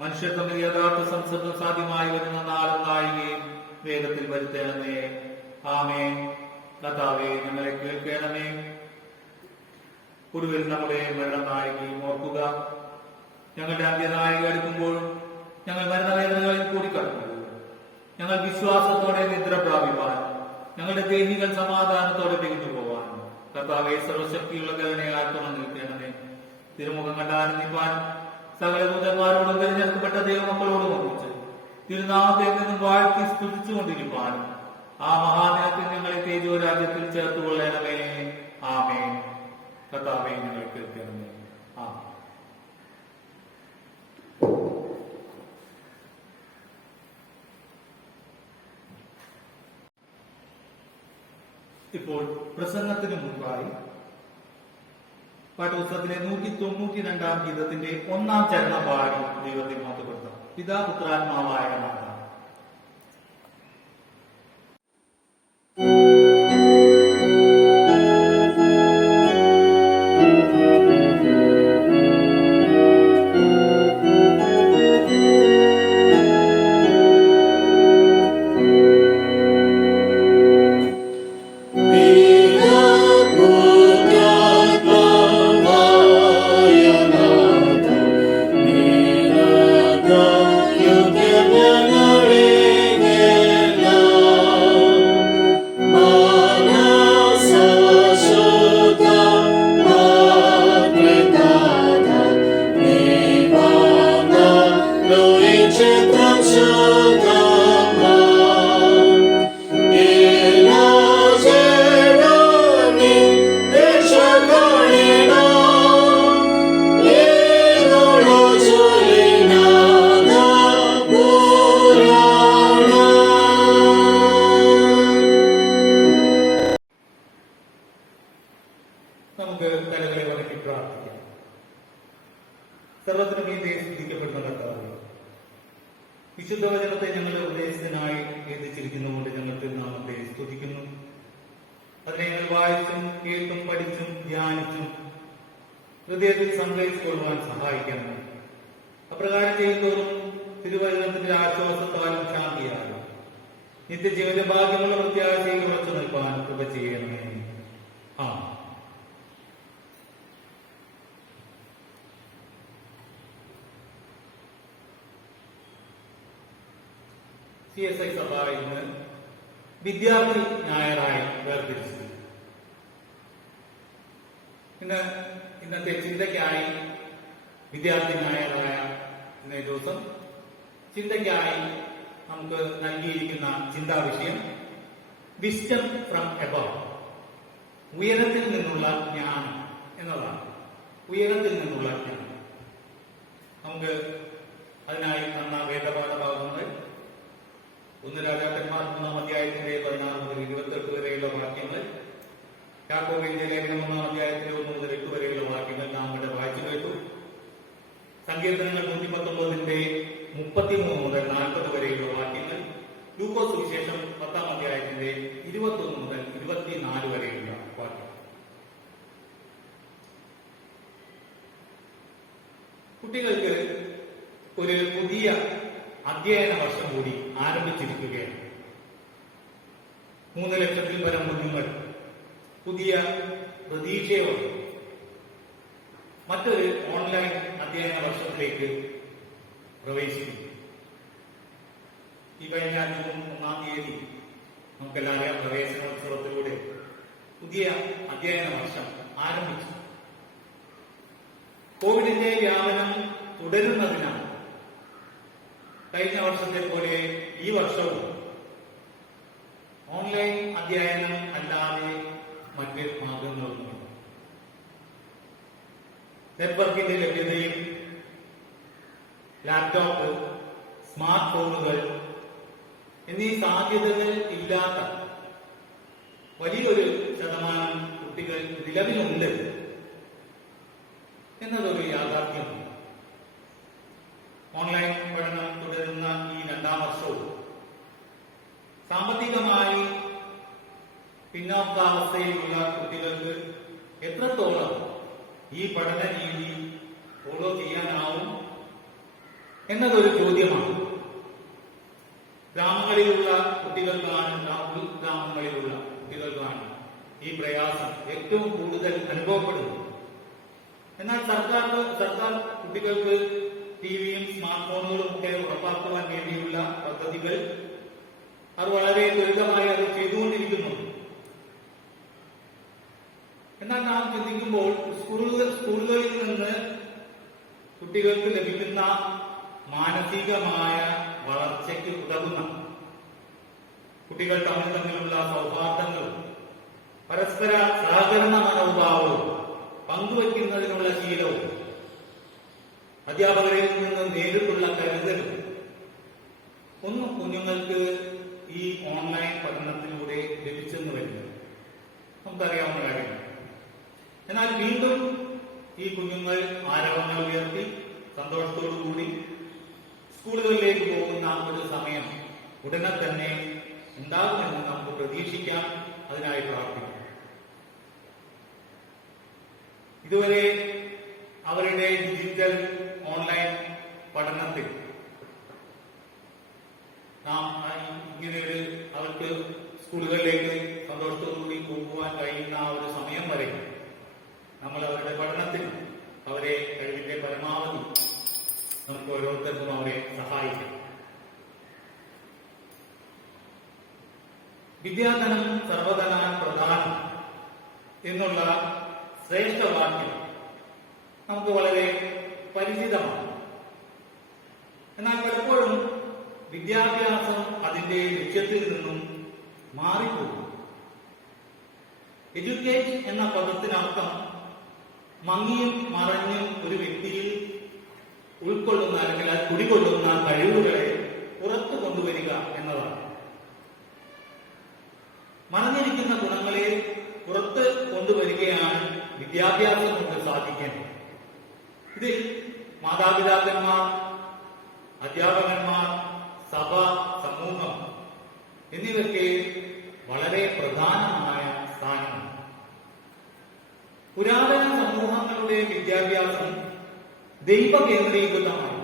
മനുഷ്യർ തമ്മിൽ യഥാർത്ഥ സംസർഗം സാധ്യമായി വരുന്ന നാളും നാഴികയും വേഗത്തിൽ വരുത്തണമേ. ആമേൻ. കർത്താവേ, ഞങ്ങളെ കേൾക്കണമേ. ഒടുവിൽ നമ്മുടെ മരണം നാഴികയും ഓർക്കുക. ഞങ്ങളുടെ അന്ത്യനാഴിക അടുക്കുമ്പോഴും ഞങ്ങൾ മരണവേദനകളിൽ കൂടി കടന്നു. ഞങ്ങൾ വിശ്വാസത്തോടെ നിദ്ര പ്രാപിപ്പാൻ, ഞങ്ങളുടെ ദേഹികൾ സമാധാനത്തോടെ പിരിഞ്ഞു പോവാൻ കർത്താവേ, സർവശക്തിയുള്ള കരുണയാൽ തുറന്നു നിൽക്കണമേ. തിരുമുഖം കണ്ടാനന്ദിപ്പാൻ സകല ദൂതന്മാരോടും തിരഞ്ഞെടുക്കപ്പെട്ട ദൈവമക്കളോടും ഒന്നിച്ച് തിരുനാമത്തിൽ നിന്നും വാഴ്ത്തി സ്തുതിച്ചുകൊണ്ടിരിപ്പാനും ആ മഹാദിനത്തിൽ ഞങ്ങളെ തേജോ രാജ്യത്തിൽ ചേർത്തുകൊള്ളണമേ. ആമേൻ. കർത്താവേ, ഞങ്ങളെ കേൾക്കണമേ. ആമേൻ. ഇപ്പോൾ പ്രസംഗത്തിന് മുൻപായി പാഠപുസ്തകത്തിലെ 192 ഗീതത്തിന്റെ 1-ാം ചരണം പാടി ദൈവത്തെ മഹത്വപ്പെടുത്താം. പിതാ പുത്രാത്മാവായ നാഥ. നമുക്ക് തലകളെ വണക്കി പ്രാർത്ഥിക്കാം. സർവ്വത്തിനും മീതെ സ്തുതിക്കപ്പെടുന്ന കർത്താവേ, വിശുദ്ധ വചനത്തെ ഞങ്ങളുടെ ഉപദേശത്തിനായി എത്തിച്ചിരിക്കുന്നതുകൊണ്ട് ഞങ്ങൾ തിരുനാമത്തെ സ്തുതിക്കുന്നു. അതിനെ ഞങ്ങൾ വായിച്ചും കേട്ടും പഠിച്ചും ധ്യാനിച്ചും ഹൃദയത്തിൽ സംഗ്രഹിച്ചുകൊള്ളുവാൻ സഹായിക്കണം. അപ്രകാരം ചെയ്യുന്നതോറും തിരുവചനത്തിന്റെ ആശ്വാസത്താലും ശാന്തിയാലും നിത്യജീവന്റെ ഭാഗ്യമുള്ള പ്രത്യാശയിൽ ഉറച്ചു നിൽപ്പാൻ കൃപ ചെയ്യണമേ. CSI സഭ ഇന്ന് വിദ്യാർത്ഥി ഞായറായി വേർതിരിച്ചു. ഇന്നത്തെ ചിന്തയ്ക്കായി വിദ്യാർത്ഥി ഞായറായ ഇന്നേ ദിവസം ചിന്തയ്ക്കായി നമുക്ക് നൽകിയിരിക്കുന്ന ചിന്താവിഷയം വിസ്ഡം ഫ്രം എബവ്, ഉയരത്തിൽ നിന്നുള്ള ജ്ഞാനം എന്നതാണ്. ഉയരത്തിൽ നിന്നുള്ള ജ്ഞാനം. നമുക്ക് അതിനായി തന്ന വേദപാഠ ഭാഗങ്ങൾ 1 രാജാക്കന്മാർ 3-ാം അധ്യായത്തിന്റെ 16 മുതൽ 28 വരെയുള്ള വാക്യങ്ങൾ, യാക്കോബിന്റെ ലേഖനം 1-ാം അധ്യായത്തിലെ 1 മുതൽ 8 വരെയുള്ള വാക്യങ്ങൾ നാം ഇവിടെ വായിച്ചു കേട്ടു. സങ്കീർത്തനങ്ങൾ 119ന്റെ 33 മുതൽ 40 വരെയുള്ള വാക്യങ്ങൾ, ലൂക്കോസ് സുവിശേഷം 10-ാം അധ്യായത്തിന്റെ 21 മുതൽ 24 വരെയുള്ള വാക്യം. കുട്ടികൾക്ക് ഒരു പുതിയ അധ്യയന വർഷം കൂടി ആരംഭിച്ചിരിക്കുകയാണ്. 3 ലക്ഷത്തിൽ പരം കുഞ്ഞുങ്ങൾ പുതിയ പ്രതീക്ഷയോടെ മറ്റൊരു ഓൺലൈൻ അധ്യയന വർഷത്തിലേക്ക് പ്രവേശിക്കുന്നു. ഈ കഴിഞ്ഞ ജൂൺ 1-ാം തീയതി നമുക്കെല്ലാവരും പ്രവേശനോത്സവത്തിലൂടെ പുതിയ അധ്യയന വർഷം ആരംഭിച്ചു. കോവിഡിന്റെ വ്യാപനം തുടരുന്നതിനാൽ കഴിഞ്ഞ വർഷത്തെ പോലെ ഈ വർഷവും ഓൺലൈൻ അധ്യയനം അല്ലാതെ മറ്റ് മാർഗങ്ങളൊന്നുമില്ല. നെറ്റ്വർക്കിന്റെ ലഭ്യതയും ലാപ്ടോപ്പ്, സ്മാർട്ട് ഫോണുകൾ എന്നീ സാധ്യതകൾ ഇല്ലാത്ത വലിയൊരു ശതമാനം കുട്ടികൾ നിലവിലുണ്ട് എന്നതൊരു യാഥാർത്ഥ്യമാണ്. ഓൺലൈൻ പഠനം തുടരുന്ന ഈ 2-ാം വർഷവും സാമ്പത്തികമായി പിന്നോക്കാവസ്ഥയിലുള്ള കുട്ടികൾക്ക് എത്രത്തോളം ഈ പഠന രീതി ഫോളോ ചെയ്യാനാവും എന്നതൊരു ചോദ്യമാണ്. ഗ്രാമങ്ങളിലുള്ള കുട്ടികൾക്കാണ്, ഉൾഗ്രാമങ്ങളിലുള്ള കുട്ടികൾക്കാണ് ഈ പ്രയാസം ഏറ്റവും കൂടുതൽ അനുഭവപ്പെടുന്നത്. എന്നാൽ സർക്കാർ കുട്ടികൾക്ക് ടിവിയും സ്മാർട്ട് ഫോണുകളും ഒക്കെ ഉറപ്പാക്കുവാൻ വേണ്ടിയുള്ള പദ്ധതികൾ അത് വളരെ ത്വരിതമായി അത് ചെയ്തുകൊണ്ടിരിക്കുന്നുണ്ട്. എന്നാൽ നാം ചിന്തിക്കുമ്പോൾ സ്കൂളുകളിൽ നിന്ന് കുട്ടികൾക്ക് ലഭിക്കുന്ന മാനസികമായ വളർച്ചയ്ക്ക് ഉതകുന്ന, കുട്ടികൾ തമ്മിലുള്ള സൗഹാർദ്ദങ്ങളും പരസ്പര സഹകരണ മനോഭാവവും പങ്കുവയ്ക്കുന്നതിനുള്ള ശീലവും അധ്യാപകരിൽ നിന്ന് നേരിട്ടുള്ള കരുതലും ഒന്നും കുഞ്ഞുങ്ങൾക്ക് ഈ ഓൺലൈൻ പഠനത്തിലൂടെ ലഭിച്ചെന്ന് വരുന്നത് നമുക്കറിയാവുന്ന കാര്യമാണ്. എന്നാൽ വീണ്ടും ഈ കുഞ്ഞുങ്ങൾ ആരവങ്ങൾ ഉയർത്തി സന്തോഷത്തോടുകൂടി സ്കൂളുകളിലേക്ക് പോകുന്ന ഒരു സമയം ഉടനെ തന്നെ ഉണ്ടാകുമെന്ന് നമുക്ക് പ്രതീക്ഷിക്കാം. അതിനായി പ്രാർത്ഥിക്കാം. ഇതുവരെ അവരുടെ ഡിജിറ്റൽ ഓൺലൈൻ പഠനത്തിൽ നാം ഇങ്ങനെയൊരു അവർക്ക് സ്കൂളുകളിലേക്ക് സന്തോഷത്തോടുകൂടി പോകുവാൻ കഴിയുന്ന ആ ഒരു സമയം വരെ നമ്മൾ അവരുടെ പഠനത്തിൽ അവരെ കഴിവിന്റെ പരമാവധി നമുക്ക് ഓരോരുത്തർക്കും അവരെ സഹായിക്കാം. വിദ്യാധനം സർവധനാൽ പ്രധാനം എന്നുള്ള ശ്രേഷ്ഠവാക്യം നമുക്ക് വളരെ പരിചിതമാണ്. എന്നാൽ പലപ്പോഴും വിദ്യാഭ്യാസം അതിന്റെ ലക്ഷ്യത്തിൽ നിന്നും മാറിപ്പോകും. എഡ്യൂക്കേറ്റ് എന്ന പദത്തിനർത്ഥം മങ്ങിയും മറഞ്ഞും ഒരു വ്യക്തിയിൽ ഉൾക്കൊള്ളുന്ന അല്ലെങ്കിൽ അത് കുടികൊള്ളുന്ന കഴിവുകളെ പുറത്തു കൊണ്ടുവരിക എന്നതാണ്. മറഞ്ഞിരിക്കുന്ന ഗുണങ്ങളെ പുറത്ത് കൊണ്ടുവരികയാണ് വിദ്യാഭ്യാസം കൊണ്ട് സാധിക്കേണ്ടത്. ഇതിൽ മാതാപിതാക്കന്മാർ, അധ്യാപകന്മാർ, സഭ, സമൂഹം എന്നിവയ്ക്ക് വളരെ പ്രധാനമായ സ്ഥാനമാണ്. പുരാതന സമൂഹങ്ങളുടെ വിദ്യാഭ്യാസം ദൈവകേന്ദ്രീകൃതമാണ്.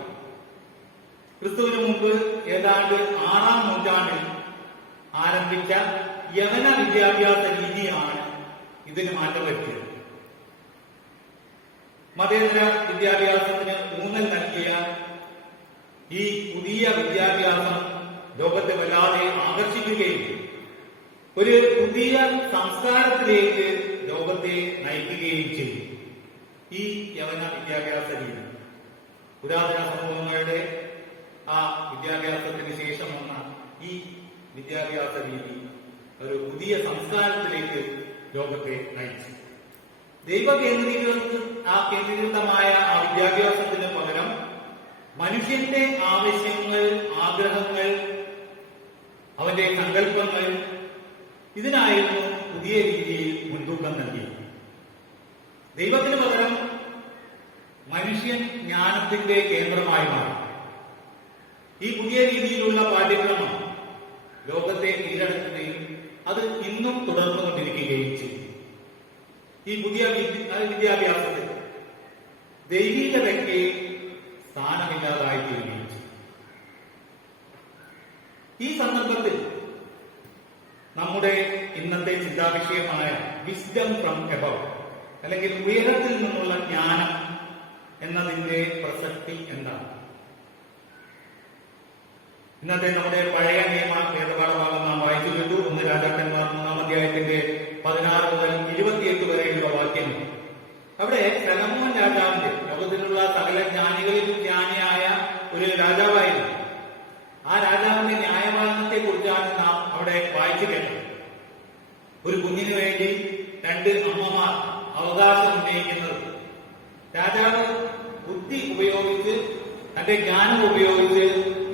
ക്രിസ്തുവിന് മുമ്പ് ഏതാണ്ട് 6-ാം നൂറ്റാണ്ടിൽ ആരംഭിച്ച യവന വിദ്യാഭ്യാസ രീതിയാണ് ഇതിന് മാറ്റം വരുത്തിയത്. മതേതര വിദ്യാഭ്യാസത്തിന് ഊന്നൽ നൽകിയ ഈ പുതിയ വിദ്യാഭ്യാസം ലോകത്തെ വല്ലാതെ ആകർഷിക്കുകയും ഒരു പുതിയ സംസ്കാരത്തിലേക്ക് ലോകത്തെ നയിക്കുകയും ചെയ്തു. ഈ യവന വിദ്യാഭ്യാസ രീതി പുരാതന സമൂഹങ്ങളുടെ ആ വിദ്യാഭ്യാസത്തിന് ശേഷം വന്ന ഈ വിദ്യാഭ്യാസ രീതി ഒരു പുതിയ സംസ്കാരത്തിലേക്ക് ലോകത്തെ നയിച്ചു. കേന്ദ്രീകൃതമായ ആ വിദ്യാഭ്യാസത്തിന് പകരം മനുഷ്യന്റെ ആവശ്യങ്ങൾ, ആഗ്രഹങ്ങൾ അവന്റെ സങ്കല്പങ്ങൾ ഇതിനായിരുന്നു പുതിയ രീതിയിൽ മുൻതൂക്കം നൽകിയത്. ദൈവത്തിന് പകരം മനുഷ്യൻ ജ്ഞാനത്തിന്റെ കേന്ദ്രമായി മാറി. ഈ പുതിയ രീതിയിലുള്ള പാഠ്യക്രമം ലോകത്തെ കീഴടക്കുകയും അത് ഇന്നും തുടർന്നുകൊണ്ടിരിക്കുകയും ചെയ്യും. ഈ പുതിയ വിദ്യാഭ്യാസത്തിൽ ദൈവികതയ്ക്ക് സ്ഥാനമില്ലാതായിത്തീരുകയും ചെയ്യും. ഈ സന്ദർഭത്തിൽ നമ്മുടെ ഇന്നത്തെ ചിന്താവിഷയമായ വിസ്ഡം ഫ്രം എബവ് അല്ലെങ്കിൽ ഉയരത്തിൽ നിന്നുള്ള ജ്ഞാനം എന്നതിന്റെ പ്രസക്തി എന്താണ്? ഇന്നത്തെ നമ്മുടെ പഴയ നിയമ വേദപാഠഭാഗം നാം വായിച്ചു കേട്ടു. 1 രാജാക്കന്മാർ 3-ാം അധ്യായത്തിന്റെ 16 മുതൽ 28 വരെയുള്ള വാക്യങ്ങൾ. അവിടെ സലോമോൻ രാജാവിന്റെ ലോകത്തിലുള്ള സകല ജ്ഞാനികളിൽ ജ്ഞാനിയായ ഒരു രാജാവായിരുന്നു. ആ രാജാവിന്റെ ന്യായപാലനത്തെ കുറിച്ചാണ് നാം അവിടെ വായിച്ചു കേട്ടത്. ഒരു കുഞ്ഞിനു വേണ്ടി 2 അമ്മമാർ അവകാശം ഉന്നയിക്കുന്നത് രാജാവ് ബുദ്ധി ഉപയോഗിച്ച് തന്റെ ജ്ഞാനം ഉപയോഗിച്ച്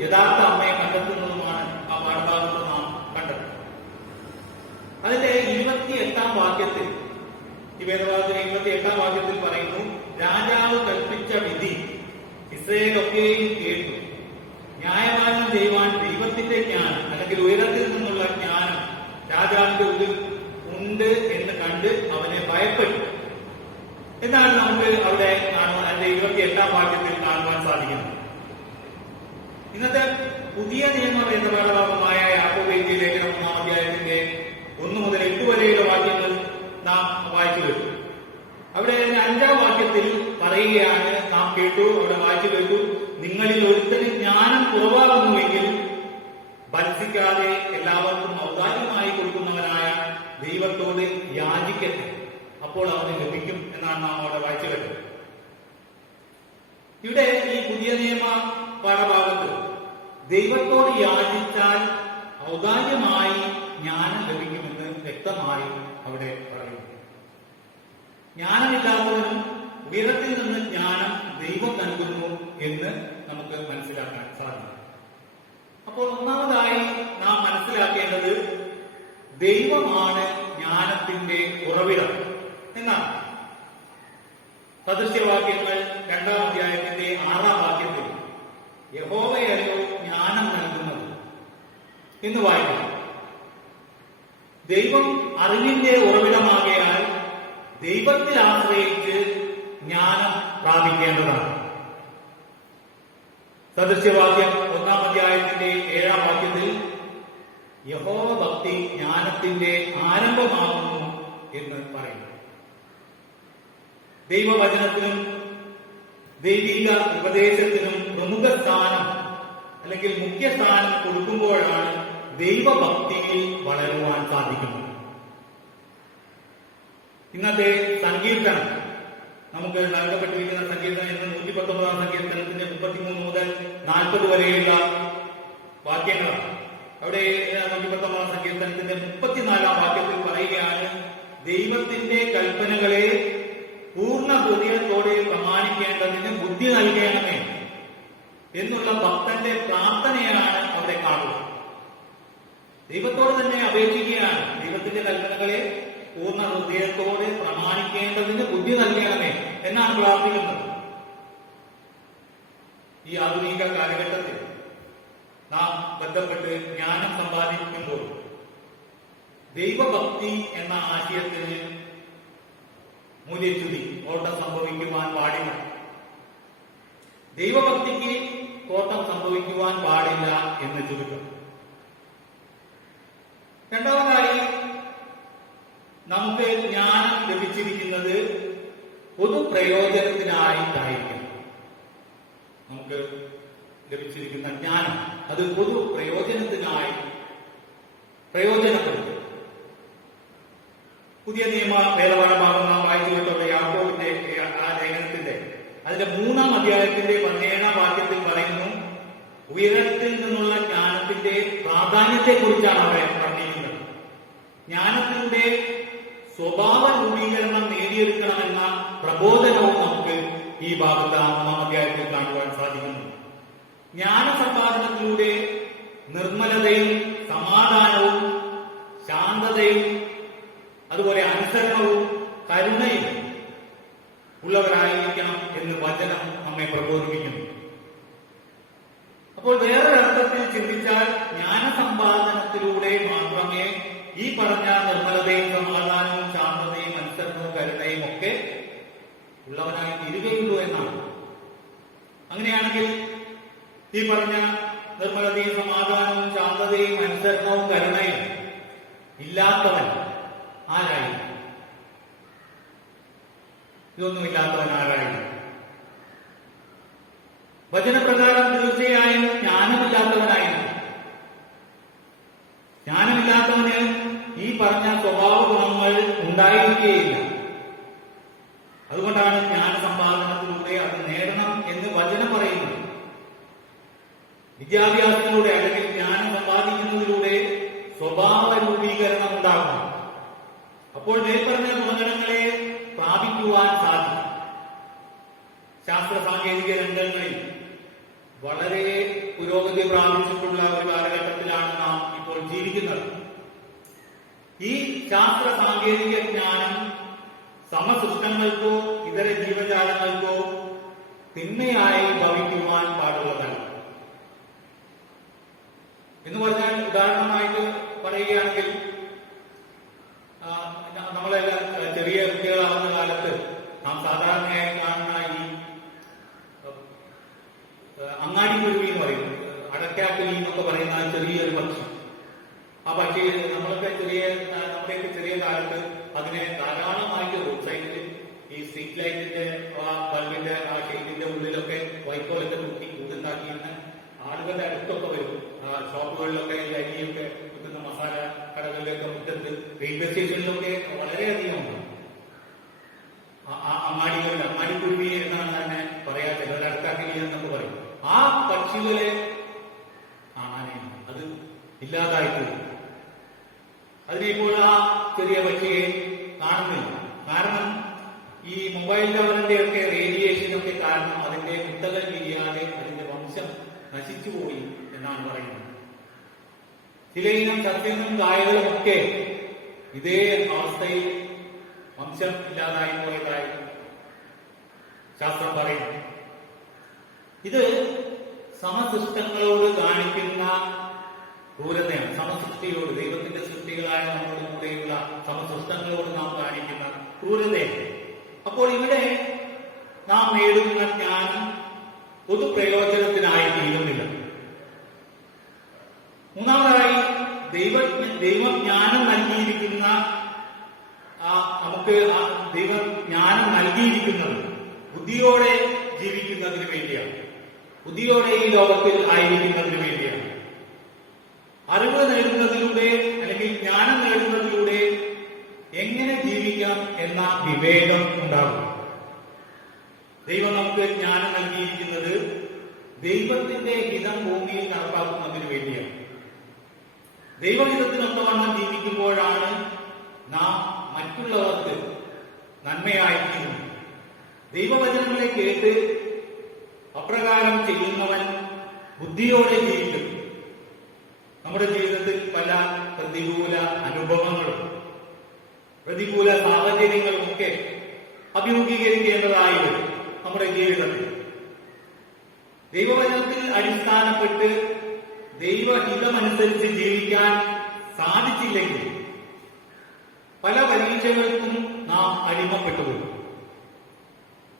യഥാർത്ഥ അമ്മയെ കണ്ടെത്തുന്നതുമാണ് ആ പാഠഭാഗത്ത് നാം കണ്ടത്. അതിന്റെ 28-ാം വാക്യത്തിൽ, ഈ വേദഭാഗത്തിന്റെ 28-ാം വാക്യത്തിൽ പറയുന്നു, രാജാവ് കൽപ്പിച്ച വിധി ഇസ്രായേലൊക്കെയും കേട്ടു. ന്യായപാലനം ചെയ്യുവാൻ ദൈവത്തിന്റെ ജ്ഞാനം അല്ലെങ്കിൽ ഉയരത്തിൽ നിന്നുള്ള ജ്ഞാനം രാജാവിന്റെ ഉള്ളിൽ ഉണ്ട് എന്ന് കണ്ട് അവനെ ഭയപ്പെട്ടു എന്നാണ് നമുക്ക് അവിടെ കാണുവാൻ, അതിന്റെ 28-ാം വാക്യത്തിൽ കാണുവാൻ സാധിക്കുന്നത്. ഇന്നത്തെ പുതിയ നിയമ വേദപാഠഭാഗമായ യാക്കോബ് എഴുതിയ ലേഖനം 1-ാം അധ്യായത്തിന്റെ 1 മുതൽ 8 വരെയുള്ള വാക്യങ്ങൾ നാം വായിച്ചു കേട്ടു. അവിടെ 5-ാം വാക്യത്തിൽ പറയുകയാണ്, നാം കേട്ടു, അവിടെ വായിച്ചു കേട്ടു, നിങ്ങളിൽ ഒരുത്തന് ജ്ഞാനം കുറവാകുന്നുവെങ്കിൽ ഭത്സിക്കാതെ എല്ലാവർക്കും ഔദാര്യമായി കൊടുക്കുന്നവനായ ദൈവത്തോട് യാചിക്കട്ടെ, അപ്പോൾ അവന് ലഭിക്കും എന്നാണ് നാം അവിടെ വായിച്ചു കേട്ടത്. ഇവിടെ ഈ പുതിയ നിയമ പാഠഭാഗത്ത് ദൈവത്തോട് യാചിച്ചാൽ ഔദാര്യമായി ജ്ഞാനം ലഭിക്കുമെന്ന് വ്യക്തമായി അവിടെ പറയുന്നു. ജ്ഞാനമില്ലാത്തവനും ഉയരത്തിൽ നിന്ന് ജ്ഞാനം ദൈവം നൽകുന്നു എന്ന് നമുക്ക് മനസ്സിലാക്കാൻ സാധിക്കും. അപ്പോൾ ഒന്നാമതായി നാം മനസ്സിലാക്കേണ്ടത് ദൈവമാണ് ജ്ഞാനത്തിന്റെ ഉറവിടം എന്നാണ്. സദൃശ്യവാക്യങ്ങൾ 2-ാം അധ്യായത്തിന്റെ 6-ാം വാക്യത്തിൽ യഹോവയല്ലോ ജ്ഞാനം നൽകുന്നത് എന്ന് വായിക്കുന്നു. ദൈവം അറിവിന്റെ ഉറവിടമാകിയാൽ ദൈവത്തിൽ ആശ്രയിച്ച് ജ്ഞാനം പ്രാപിക്കേണ്ടതാണ്. സദൃശ്യവാക്യം 1-ാം അധ്യായത്തിന്റെ 7-ാം വാക്യത്തിൽ യഹോവ ഭക്തി ജ്ഞാനത്തിന്റെ ആരംഭമാകുന്നു എന്ന് പറയുന്നു. ദൈവവചനത്തിനും ദൈവിക ഉപദേശത്തിനും പ്രമുഖ സ്ഥാനം അല്ലെങ്കിൽ മുഖ്യ സ്ഥാനം കൊടുക്കുമ്പോഴാണ് ദൈവഭക്തിയിൽ വളരുവാൻ സാധിക്കുന്നത്. ഇന്നത്തെ സങ്കീർത്തനം നമുക്ക് നൽകപ്പെട്ടിരിക്കുന്ന സങ്കീർത്തനം ഇന്ന് 119-ാം സങ്കീർത്തനത്തിന്റെ 33 മുതൽ 40 വരെയുള്ള വാക്യങ്ങളാണ്. അവിടെ 119-ാം സങ്കീർത്തനത്തിന്റെ 34-ാം വാക്യത്തിൽ പറയുകയാണ്, ദൈവത്തിന്റെ കൽപ്പനകളെ പൂർണ്ണ ഹൃദയത്തോടെ പ്രമാണിക്കേണ്ടതിന് ബുദ്ധി നൽകണമേ എന്നുള്ള ഭക്തന്റെ പ്രാർത്ഥനയാണ് അവിടെ കാണുന്നത്. ദൈവത്തോട് തന്നെ അപേക്ഷിക്കുകയാണ്, ദൈവത്തിന്റെ കൽപ്പനകളെ പൂർണ്ണ ഹൃദയത്തോടെ പ്രമാണിക്കേണ്ടതിന് ബുദ്ധി നൽകണമേ എന്നാണ് പ്രാർത്ഥിക്കുന്നത്. ഈ ആധുനിക കാലഘട്ടത്തിൽ നാം ബന്ധപ്പെട്ട് ജ്ഞാനം സമ്പാദിക്കുമ്പോൾ ദൈവഭക്തി എന്ന ആശയത്തിന് മൂല്യച്യുതി കോട്ടം സംഭവിക്കുവാൻ പാടില്ല. ദൈവഭക്തിക്ക് കോട്ടം സംഭവിക്കുവാൻ പാടില്ല എന്ന് ചുരുക്കം. രണ്ടാമതായി, നമുക്ക് ജ്ഞാനം ലഭിച്ചിരിക്കുന്നത് പൊതുപ്രയോജനത്തിനായിട്ടായിരിക്കണം. നമുക്ക് ലഭിച്ചിരിക്കുന്ന ജ്ഞാനം അത് പൊതു പ്രയോജനത്തിനായി പ്രയോജനപ്പെടുത്തും. പുതിയ നിയമ വേദപാഠഭാഗം നാം വായിച്ചു കേട്ടുള്ള യാക്കോബിന്റെ ആ ലേഖനത്തിന്റെ അതിന്റെ 3-ാം അധ്യായത്തിന്റെ 17-ാം വാക്യത്തിൽ പറയുന്നു, ഉയരത്തിൽ നിന്നുള്ള ജ്ഞാനത്തിന്റെ പ്രാധാന്യത്തെ കുറിച്ചാണ് അവിടെ പറഞ്ഞിരിക്കുന്നത്. ജ്ഞാനത്തിന്റെ സ്വഭാവ രൂപീകരണം നേടിയെടുക്കണമെന്ന പ്രബോധനവും നമുക്ക് ഈ ഭാഗത്ത് 1-ാം അധ്യായത്തിൽ കാണുവാൻ സാധിക്കുന്നു. ജ്ഞാന സമ്പാദനത്തിലൂടെ നിർമ്മലതയും സമാധാനവും ശാന്തതയും അതുപോലെ അനുസരണവും കരുണയും ഉള്ളവരായിരിക്കണം എന്ന് വചനം നമ്മെ പ്രബോധിപ്പിക്കുന്നു. അപ്പോൾ വേറൊരർത്ഥത്തിൽ ചിന്തിച്ചാൽ ജ്ഞാനസമ്പാദനത്തിലൂടെ മാത്രമേ ഈ പറഞ്ഞ നിർമ്മലതയും സമാധാനവും ശാന്തതയും അനുസരണവും കരുണയും ഒക്കെ ഉള്ളവനായി തീരുകയുള്ളൂ എന്നാണ്. അങ്ങനെയാണെങ്കിൽ ഈ പറഞ്ഞ നിർമ്മലതയും സമാധാനവും ശാന്തതയും അനുസരണവും കരുണയും ഇല്ലാത്തവൻ ആരായി? ഇതൊന്നും ഇല്ലാത്തവൻ ആരായി? വചനപ്രകാരം തീർച്ചയായും ജ്ഞാനമില്ലാത്തവനായിരുന്നു. ജ്ഞാനമില്ലാത്തവന് ഈ പറഞ്ഞ സ്വഭാവ ഗുണങ്ങൾ ഉണ്ടായിരിക്കുകയില്ല. അതുകൊണ്ടാണ് ജ്ഞാനസമ്പാദനത്തിലൂടെ അത് നേടണം എന്ന് വചനം പറയുന്നത്. വിദ്യാഭ്യാസത്തിലൂടെ അല്ലെങ്കിൽ ജ്ഞാനം സമ്പാദിക്കുന്നതിലൂടെ സ്വഭാവ രൂപീകരണം ഉണ്ടാകും. അപ്പോൾ മേൽപ്പറഞ്ഞ ഗുണഗണങ്ങളെ പ്രാപിക്കുവാൻ സാധിക്കും. ശാസ്ത്ര സാങ്കേതിക രംഗങ്ങളിൽ വളരെ പുരോഗതി പ്രാപിച്ചിട്ടുള്ള ഒരു കാലഘട്ടത്തിലാണ് നാം ഇപ്പോൾ ജീവിക്കുന്നത്. ഈ ശാസ്ത്ര സാങ്കേതിക ജ്ഞാനം സമസൃഷ്ടങ്ങൾക്കോ ഇതര ജീവജാലങ്ങൾക്കോ തിന്മയായി ഭവിക്കുവാൻ പാടുള്ളതല്ല. എന്ന് പറഞ്ഞാൽ ഉദാഹരണമായിട്ട് പറയുകയാണെങ്കിൽ നമ്മളെല്ലാം ചെറിയ കുട്ടികളാവുന്ന കാലത്ത് നാം സാധാരണയായി കാണുന്ന ഈ അങ്ങാടിക്കുരുവി എന്ന് പറയും, അടക്കാക്കുരുവി എന്നൊക്കെ പറയുന്ന ചെറിയൊരു പക്ഷി. ആ പക്ഷി നമ്മുടെയൊക്കെ ചെറിയ കാലത്ത് അതിനെ ധാരാളമായിട്ട് റോഡ് സൈഡിൽ ഈ സ്ട്രീറ്റ് ലൈറ്റിന്റെ ബൾബിന്റെ ആ ഷെയ്ഡിന്റെ ഉള്ളിലൊക്കെ വൈക്കോലൊക്കെ തൂക്കി കൂടുണ്ടാക്കിയിരുന്ന ആളുകളുടെ അടുത്തൊക്കെ വരും. ഷോപ്പുകളിലൊക്കെ ലൈനിയൊക്കെ കിട്ടുന്ന മസാല കടകളിലൊക്കെ മുറ്റത്ത് റെയിൽവേ സ്റ്റേഷനിലൊക്കെ വളരെയധികം ഉണ്ട്. അങ്ങാടിക്കുരുവി എന്നാണ് തന്നെ പറയാ, ചിലരുടെ അടുത്താക്കില്ല എന്നൊക്കെ പറയും. ആ പക്ഷികളെ കാണാനാണ് അത് ഇല്ലാതായിട്ടില്ല. അതിനിപ്പോൾ ആ ചെറിയ പക്ഷിയെ കാണുന്നില്ല. കാരണം ഈ മൊബൈൽ ടവറിന്റെ ഒക്കെ റേഡിയേഷനൊക്കെ കാരണം അതിന്റെ മുട്ടകൾ വിരിയാതെ അതിന്റെ വംശം നശിച്ചുപോയി എന്നാണ് പറയുന്നത്. ചിലയിനം സസ്യങ്ങളും കായകളും ഒക്കെ ഇതേ അവസ്ഥയിൽ വംശം ഇല്ലാതായി പോയതായി ശാസ്ത്രം പറയുന്നു. ഇത് സമസൃഷ്ടങ്ങളോട് കാണിക്കുന്ന ക്രൂരതയാണ്. സമസൃഷ്ടിയോട്, ദൈവത്തിന്റെ സൃഷ്ടികളായ നമ്മുടെ കൂടെയുള്ള സമസൃഷ്ടങ്ങളോട് നാം കാണിക്കുന്ന ക്രൂരതയാണ്. അപ്പോൾ ഇവിടെ നാം നേടുന്ന ജ്ഞാനം പൊതുപ്രയോജനത്തിനായി തീരുന്നില്ല. മൂന്നാമതായി ദൈവജ്ഞാനം നൽകിയിരിക്കുന്ന നമുക്ക് ദൈവജ്ഞാനം നൽകിയിരിക്കുന്നത് ബുദ്ധിയോടെ ജീവിക്കുന്നതിന് വേണ്ടിയാണ്. ബുദ്ധിയോടെ ഈ ലോകത്തിൽ ആയിരിക്കുന്നതിന് വേണ്ടിയാണ്. അറിവ് നേടുന്നതിലൂടെ അല്ലെങ്കിൽ ജ്ഞാനം നേടുന്നതിലൂടെ എങ്ങനെ ജീവിക്കാം എന്ന വിവേകം ഉണ്ടാകും. ദൈവം നമുക്ക് ജ്ഞാനം നൽകിയിരിക്കുന്നത് ദൈവത്തിന്റെ ഹിതം ഭൂമിയിൽ നടപ്പാക്കുന്നതിന് വേണ്ടിയാണ്. ദൈവഹിതത്തിനൊത്തവണ്ണം ജീവിക്കുമ്പോഴാണ് നാം മറ്റുള്ളവർക്ക് നന്മയായിരിക്കുന്നത്. ദൈവവചനങ്ങളെ കേട്ട് അപ്രകാരം ചെയ്യുന്നവൻ ബുദ്ധിയോടെ ജീവിക്കും. നമ്മുടെ ജീവിതത്തിൽ പല പ്രതികൂല അനുഭവങ്ങളും പ്രതികൂല സാഹചര്യങ്ങളും ഒക്കെ അഭിമുഖീകരിക്കേണ്ടതായി വരും. നമ്മുടെ ജീവിതത്തിൽ ദൈവവചനത്തിൽ അടിസ്ഥാനപ്പെട്ട് ദൈവഹിതമനുസരിച്ച് ജീവിക്കാൻ സാധിച്ചില്ലെങ്കിൽ പല പരീക്ഷകൾക്കും നാം അടിമപ്പെട്ടുപോകും.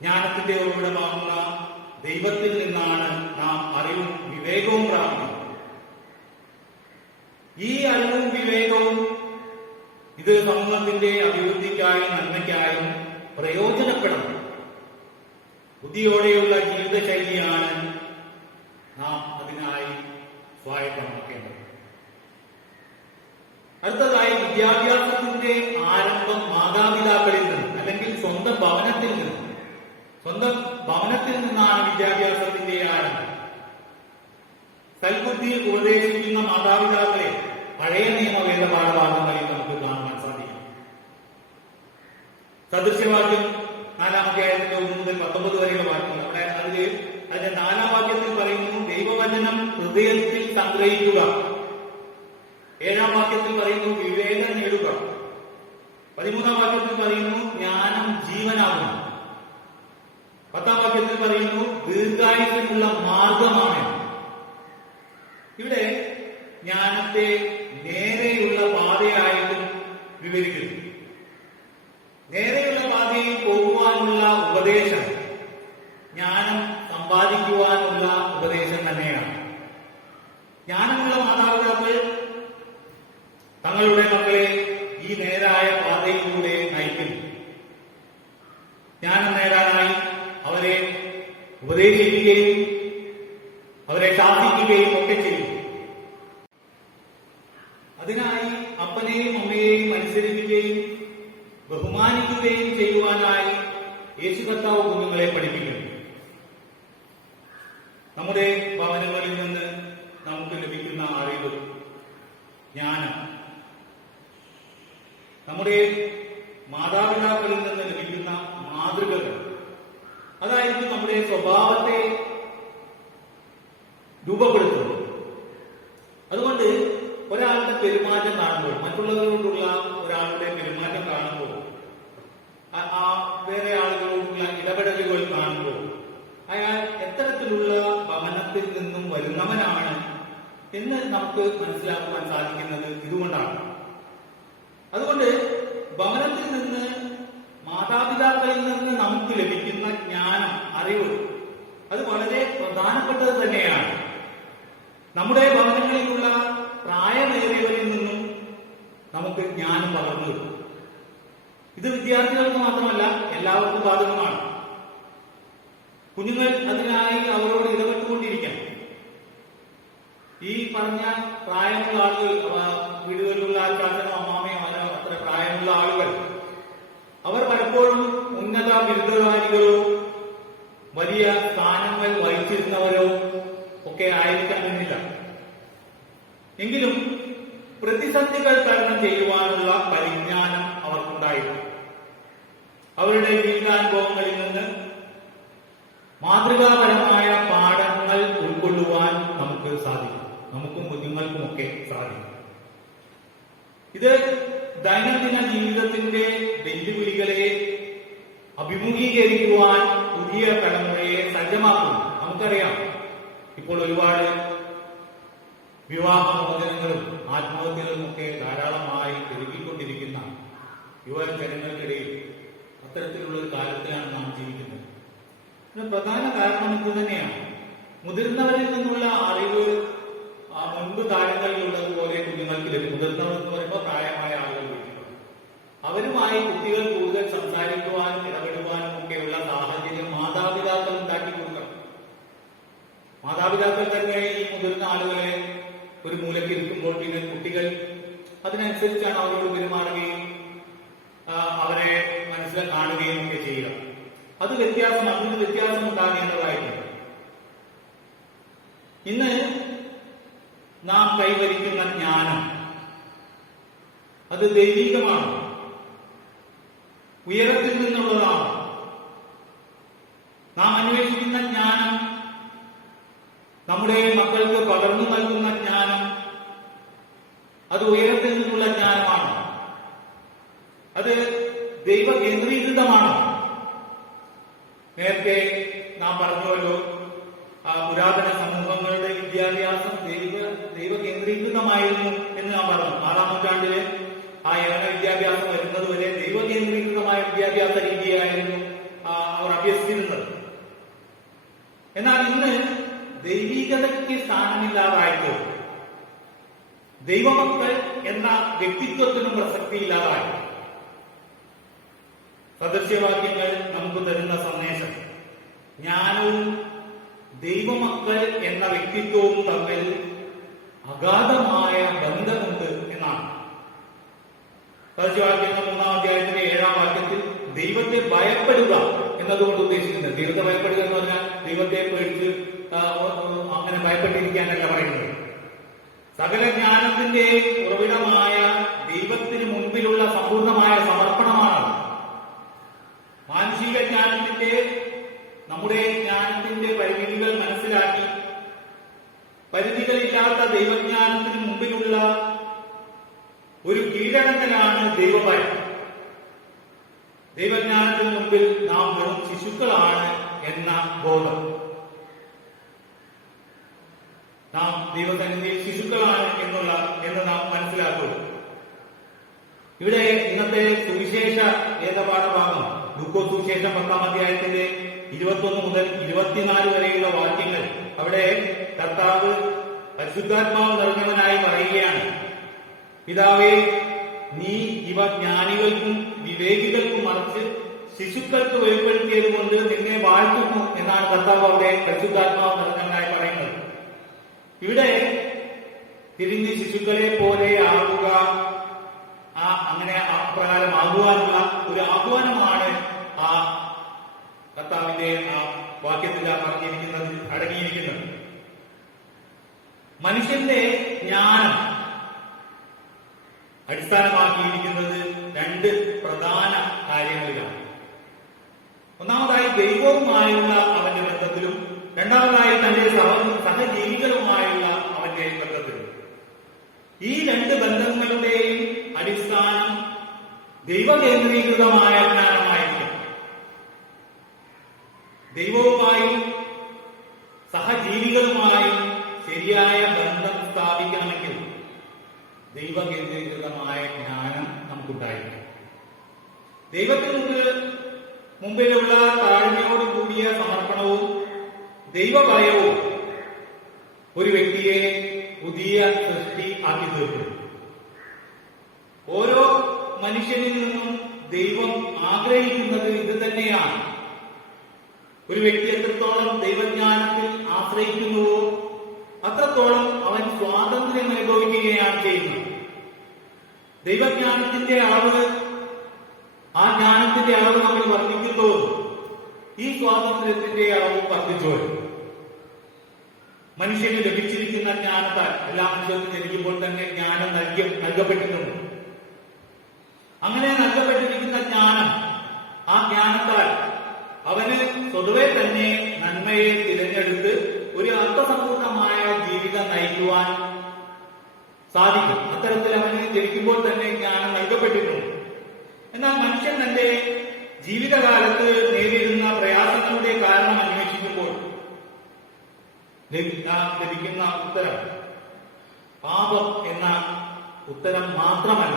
ജ്ഞാനത്തിന്റെ ഉറവിടമാകുന്ന ദൈവത്തിൽ നിന്നാണ് നാം അറിവും വിവേകവും പ്രാപിക്കുന്നത്. ഈ അറിവും വിവേകവും ഇത് സമൂഹത്തിന്റെ അഭിവൃദ്ധിക്കായും നന്മയ്ക്കായും പ്രയോജനപ്പെടണം. ബുദ്ധിയോടെയുള്ള ജീവിതശൈലിയാണ് നാം അതിനായി സ്വായത്തമാക്കേണ്ടത്. അടുത്തതായി വിദ്യാഭ്യാസത്തിന്റെ ആരംഭം മാതാപിതാക്കളിൽ നിന്ന് അല്ലെങ്കിൽ സ്വന്തം ഭവനത്തിൽ നിന്നാണ് വിദ്യാഭ്യാസത്തിന്റെ ആരംഭം. സൽബുദ്ധിയിൽ ഉപദേശിക്കുന്ന മാതാപിതാക്കളെ പഴയ നിയമവേദ പാഠഭാഗങ്ങളിൽ നമുക്ക് കാണുവാൻ സാധിക്കും. സദൃശ്യവാക്യം 4-ാം അധ്യായത്തിന്റെ 1 മുതൽ 19 വരെയുള്ള വാക്യങ്ങൾ. അവിടെ അതിന്റെ 4-ാം വാക്യത്തിൽ പറയുന്നു ദൈവവചനം ഹൃദയത്തിൽ സംഗ്രഹിക്കുക. 7-ാം വാക്യത്തിൽ പറയുന്നു വിവേകം നേടുക. 13-ാം വാക്യത്തിൽ പറയുന്നു ജ്ഞാനം ജീവനാകുന്നു. 10-ാം വാക്യത്തിൽ പറയുന്നു ദീർഘായുസ്സിനുള്ള മാർഗമാണ്. ഇവിടെ ജ്ഞാനത്തെ നേരെയുള്ള പാതയായിട്ടും വിവരിക്കുന്നു. നേരെയുള്ള പാതയിൽ പോകുവാനുള്ള ഉപദേശം ജ്ഞാനം സമ്പാദിക്കുവാനുള്ള ഉപദേശം തന്നെയാണ്. ജ്ഞാനമുള്ള മാതാപിതാക്കൾ തങ്ങളുടെ മക്കളെ ഈ നേരായ പാതയിലൂടെ നയിക്കുന്നു. ജ്ഞാനം നേടാനായി അവരെ ഉപദേശിക്കുകയും അവരെ ശാസിക്കുകയും ഒക്കെ ചെയ്യും. അതിനായി അപ്പനെയും അമ്മയെയും അനുസരിക്കുകയും ബഹുമാനിക്കുകയും ചെയ്യുവാനായി യേശു കർത്താവ് കുഞ്ഞുങ്ങളെ പഠിപ്പിക്കുന്നു. നമ്മുടെ ഭവനങ്ങളിൽ നിന്ന് നമുക്ക് ലഭിക്കുന്ന അറിവ്, ജ്ഞാനം, നമ്മുടെ മാതാപിതാക്കളിൽ നിന്ന് ലഭിക്കുന്ന മാതൃകകൾ, അതായിരിക്കും നമ്മുടെ സ്വഭാവത്തെ രൂപപ്പെടുത്തുന്നത്. അതുകൊണ്ട് ഒരാളുടെ പെരുമാറ്റം കാണുമ്പോൾ, മറ്റുള്ളവരോടുള്ള ഒരാളുടെ പെരുമാറ്റം കാണുമ്പോൾ, വേറെ ആളുകളോടുള്ള ഇടപെടലുകൾ കാണുമ്പോൾ അയാൾ എത്തരത്തിലുള്ള ഭവനത്തിൽ നിന്നും വരുന്നവനാണ് എന്ന് നമുക്ക് മനസ്സിലാക്കുവാൻ സാധിക്കുന്നത് ഇതുകൊണ്ടാണ്. അതുകൊണ്ട് ഭവനത്തിൽ നിന്ന്, മാതാപിതാക്കളിൽ നിന്ന് നമുക്ക് ലഭിക്കുന്ന ജ്ഞാനം, അറിവ്, അത് വളരെ പ്രധാനപ്പെട്ടത് തന്നെയാണ്. നമ്മുടെ ഭവനങ്ങളിലുള്ള പ്രായമേറിയവരിൽ നിന്നും നമുക്ക് ജ്ഞാനം പകർന്നു കിട്ടും. ഇത് വിദ്യാർത്ഥികൾക്ക് മാത്രമല്ല, എല്ലാവർക്കും ബാധകമാണ്. കുഞ്ഞുങ്ങൾ അതിനായി അവരോട് ഇടപെട്ടുകൊണ്ടിരിക്കണം. ഈ പറഞ്ഞ പ്രായമുള്ള ആളുകൾ, വീടുകളിലുള്ള ചാച്ചനോ അമ്മാമയോ അങ്ങനെ അത്ര പ്രായമുള്ള ആളുകൾ, അവർ പലപ്പോഴും ഉന്നത ബിരുദധാരികളോ വലിയ സ്ഥാനങ്ങൾ വഹിച്ചിരുന്നവരോ ഒക്കെ ആയിരിക്കണമെന്നില്ല. എങ്കിലും പ്രതിസന്ധികൾ തരണം ചെയ്യുവാനുള്ള പരിജ്ഞാനം അവർക്കുണ്ടായിരുന്നു. അവരുടെ ജീവിതാനുഭവങ്ങളിൽ നിന്ന് മാതൃകാപരമായ പാഠങ്ങൾ ഉൾക്കൊള്ളുവാൻ നമുക്ക് സാധിക്കും. നമുക്കും കുഞ്ഞുങ്ങൾക്കുമൊക്കെ സാധിക്കും. ഇത് ദൈനംദിന ജീവിതത്തിന്റെ വെല്ലുവിളികളെ അഭിമുഖീകരിക്കുവാൻ പുതിയ തലമുറയെ സജ്ജമാക്കുന്നു. നമുക്കറിയാം, ഇപ്പോൾ ഒരുപാട് വിവാഹമോചനങ്ങളും ആത്മഹത്യകളും ഒക്കെ ധാരാളമായി പെരുകിക്കൊണ്ടിരിക്കുന്ന യുവജനങ്ങൾക്കിടയിൽ അത്തരത്തിലുള്ള ഒരു കാലത്തിലാണ് നാം ജീവിക്കുന്നത്. ഇതിന് പ്രധാന കാരണം ഇത് തന്നെയാണ്. മുതിർന്നവരിൽ നിന്നുള്ള അറിവ് മുൻപ് കാലങ്ങളിലുള്ളതുപോലെ കുഞ്ഞുങ്ങൾക്ക് ലഭിക്കും. മുതിർന്നവർ എന്ന് പറയുമ്പോൾ പ്രായമായ ആളുകൾ ലഭിക്കും. അവരുമായി കുട്ടികൾ കൂടുതൽ സംസാരിക്കുവാനും ഇടപെടുവാനും ഒക്കെയുള്ള സാഹചര്യം മാതാപിതാക്കൾ ഉണ്ടാക്കി കൊടുക്കണം. മാതാപിതാക്കൾ തന്നെ ഈ മുതിർന്ന ആളുകളെ ഒരു മൂലയ്ക്ക് ഇരിക്കുമ്പോൾ പിന്നെ കുട്ടികൾ അതിനനുസരിച്ചാണ് അവരോട് പെരുമാറുകയും അവരെ മനസ്സിൽ കാണുകയും ഒക്കെ ചെയ്യുക. അത് അതിന് വ്യത്യാസം ഉണ്ടാകേണ്ടതായിട്ടുണ്ട്. ഇന്ന് നാം കൈവരിക്കുന്ന ജ്ഞാനം അത് ദൈവികമാണ്, ഉയരത്തിൽ നിന്നുള്ളതാണ്. നാം അന്വേഷിക്കുന്ന ജ്ഞാനം, നമ്മുടെ മക്കൾക്ക് പകർന്നു നൽകുന്ന ജ്ഞാനം, അത് ഉയരത്തിൽ നിന്നുള്ള ജ്ഞാനമാണ്. അത് ദൈവ കേന്ദ്രീകൃതമാണ്. നേരത്തെ നാം പറഞ്ഞുവല്ലോ, പുരാതന സമൂഹങ്ങളുടെ വിദ്യാഭ്യാസം ദൈവ കേന്ദ്രീകൃതമായിരുന്നു എന്ന് നാം പറഞ്ഞു. 6-ാം നൂറ്റാണ്ടില് ആ യവന വിദ്യാഭ്യാസം വരുന്നത് വരെ ദൈവ കേന്ദ്രീകൃതമായ വിദ്യാഭ്യാസ രീതിയായിരുന്നു അവർ അഭ്യസിച്ചിരുന്നത്. എന്നാൽ ഇന്ന് ദൈവികതയ്ക്ക് സ്ഥാനമില്ലാതായിട്ട് ദൈവമക്കൾ എന്ന വ്യക്തിത്വത്തിനും പ്രസക്തിയില്ലാതായി. സദൃശ്യവാക്യങ്ങൾ നമുക്ക് തരുന്ന സന്ദേശം ജ്ഞാനവും ദൈവമക്കൾ എന്ന വ്യക്തിത്വവും തമ്മിൽ അഗാധമായ ബന്ധമുണ്ട് എന്നാണ്. സദൃശ്യവാക്യങ്ങൾ 3-ാം അധ്യായത്തിന്റെ 7-ാം വാക്യത്തിൽ ദൈവത്തെ ഭയപ്പെടുക എന്നതുകൊണ്ട് ഉദ്ദേശിക്കുന്നത്, ദൈവത്തെ ഭയപ്പെടുക എന്ന് പറഞ്ഞാൽ ദൈവത്തെ പേടിച്ച് അങ്ങനെ ഭയപ്പെട്ടിരിക്കാനല്ല പറയുന്നത്. സകല ജ്ഞാനത്തിന്റെ ഉറവിടമായ ദൈവത്തിന് മുൻപിലുള്ള സമ്പൂർണമായ സമർപ്പണമാണ്. മാനുഷിക ജ്ഞാനത്തിന്റെ, നമ്മുടെ ജ്ഞാനത്തിന്റെ പരിമിതികൾ പരിധികളില്ലാത്ത ദൈവജ്ഞാനത്തിന് മുമ്പിലുള്ള ഒരു കീഴടങ്ങലാണ് ദൈവഭയം. ദൈവജ്ഞാനത്തിന് മുമ്പിൽ നാം വെറും ശിശുക്കളാണ് എന്ന ബോധം. നാം ദൈവസന്നിധിയിൽ ശിശുക്കളാണ് എന്ന് നാം മനസ്സിലാക്കുക. ഇവിടെ ഇന്നത്തെ സുവിശേഷ വേദപാഠഭാഗം ലൂക്കോസ് സുവിശേഷം 10-ാം അധ്യായത്തിന്റെ 21 മുതൽ 24 വരെയുള്ള വാക്യങ്ങൾ, അവിടെ കർത്താവ് പരിശുദ്ധാത്മാവ് നിറഞ്ഞവനായി പറയുകയാണ്, പിതാവേ, നീ ഇവ ജ്ഞാനികൾക്കും വിവേകികൾക്കും മറിച്ച് ശിശുക്കൾക്ക് വെളിപ്പെടുത്തിയത് കൊണ്ട് നിന്നെ വാഴ്ത്തുന്നു എന്നാണ് കർത്താവ് അവിടെ പരിശുദ്ധാത്മാവ് നിറഞ്ഞവനായി പറയുന്നത്. ഇവിടെ തിരിഞ്ഞ് ശിശുക്കളെ പോലെ ആകുക, അങ്ങനെ ആ പ്രകാരം ആകുവാനുള്ള ഒരു ആഹ്വാനമാണ് ആ കർത്താവിന്റെ ആ വാക്യത്തിൽ പറഞ്ഞിരിക്കുന്നത്, അടങ്ങിയിരിക്കുന്നത്. മനുഷ്യന്റെ ജ്ഞാനം അടിസ്ഥാനമാക്കിയിരിക്കുന്നത് രണ്ട് പ്രധാന കാര്യങ്ങളിലാണ്. ഒന്നാമതായി ദൈവവുമായുള്ള അവന്റെ ബന്ധത്തിലും, രണ്ടാമതായി തന്റെ സഹജീവികളുമായുള്ള അവന്റെ ബന്ധത്തിലും. ഈ രണ്ട് ബന്ധങ്ങളുടെയും അടിസ്ഥാനം ദൈവകേന്ദ്രീകൃതമായ ജ്ഞാനമായിരിക്കും. ദൈവവുമായി സഹജീവികളുമായി ശരിയായ ബന്ധം സ്ഥാപിക്കണമെങ്കിൽ ദൈവകേന്ദ്രീകൃതമായ ജ്ഞാനം നമുക്കുണ്ടായിരിക്കും. ദൈവത്തിന് മുമ്പിലുള്ള താഴ്മയോട് കൂടിയ സമർപ്പണവും ദൈവഭയവും ഒരു വ്യക്തിയെ പുതിയ സൃഷ്ടി ആക്കി തീർക്കും. ഓരോ മനുഷ്യനിൽ നിന്നും ദൈവം ആഗ്രഹിക്കുന്നത് ഇത് തന്നെയാണ്. ഒരു വ്യക്തി എത്രത്തോളം ദൈവജ്ഞാനത്തിൽ ആശ്രയിക്കുന്നുവോ അത്രത്തോളം അവൻ സ്വാതന്ത്ര്യം അനുഭവിക്കുകയാണ് ചെയ്യുന്നത്. ദൈവജ്ഞാനത്തിന്റെ അളവ്, ആ ജ്ഞാനത്തിന്റെ അളവ് നമ്മൾ വർദ്ധിക്കുമ്പോൾ ഈ സ്വാതന്ത്ര്യത്തിന്റെ അളവ് വർദ്ധിച്ചോളും. മനുഷ്യന് ലഭിച്ചിരിക്കുന്ന ജ്ഞാനത്താൽ, എല്ലാ മനുഷ്യർക്കും ജനിക്കുമ്പോൾ തന്നെ ജ്ഞാനം നൽകപ്പെട്ടിട്ടുണ്ട്. അങ്ങനെ നൽകപ്പെട്ടിരിക്കുന്ന ജ്ഞാനം, ആ ജ്ഞാനത്താൽ അവന് സ്വതവേ തന്നെ നന്മയെ തിരഞ്ഞെടുത്ത് ഒരു അർത്ഥസമ്പൂർണമായ ജീവിതം നയിക്കുവാൻ സാധിക്കും. അത്തരത്തിൽ അവന് ജനിക്കുമ്പോൾ തന്നെ ജ്ഞാനം നൽകപ്പെട്ടിട്ടുണ്ട്. എന്നാൽ മനുഷ്യൻ തന്റെ ജീവിതകാലത്ത് നേരിടുന്ന പ്രയാസങ്ങളുടെ കാരണം അന്വേഷിക്കുമ്പോൾ ലഭിക്കുന്ന ഉത്തരം പാപം എന്ന ഉത്തരം മാത്രമല്ല.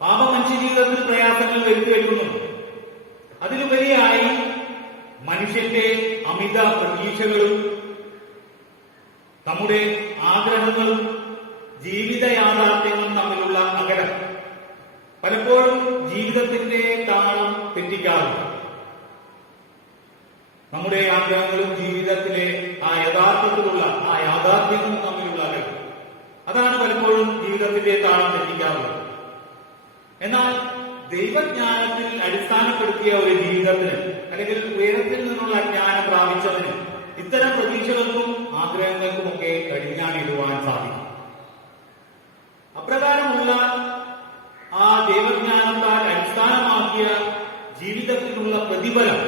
പാപം മനുഷ്യ ജീവിതത്തിൽ പ്രയാസങ്ങൾ വരുത്തിവെക്കുന്നുണ്ട്. അതിലുപരിയായി മനുഷ്യന്റെ അമിത പ്രതീക്ഷകളും നമ്മുടെ ആഗ്രഹങ്ങളും ജീവിത യാഥാർത്ഥ്യങ്ങളും തമ്മിലുള്ള അകലം പലപ്പോഴും ജീവിതത്തിന്റെ താളം തെറ്റിക്കാറുണ്ട്. നമ്മുടെ ആഗ്രഹങ്ങളും ജീവിതത്തിലെ ആ യാഥാർത്ഥ്യങ്ങളും തമ്മിലുള്ള അകലം, അതാണ് പലപ്പോഴും ജീവിതത്തിന്റെ താളം തെറ്റിക്കാറുള്ളത്. എന്നാൽ ദൈവജ്ഞാനത്തിൽ അടിസ്ഥാനപ്പെടുത്തിയ ഒരു ജീവിതത്തിന്, അല്ലെങ്കിൽ ഉയരത്തിൽ നിന്നുള്ള ജ്ഞാനം പ്രാപിച്ചതിന് ഇത്തരം പ്രതീക്ഷകൾക്കും ആഗ്രഹങ്ങൾക്കുമൊക്കെ കടിഞ്ഞാണിടുവാൻ സാധിക്കും. അപ്രകാരമുള്ള ആ ദൈവജ്ഞാനത്താൽ അടിസ്ഥാനമാക്കിയ ജീവിതത്തിനുള്ള പ്രതിഫലം,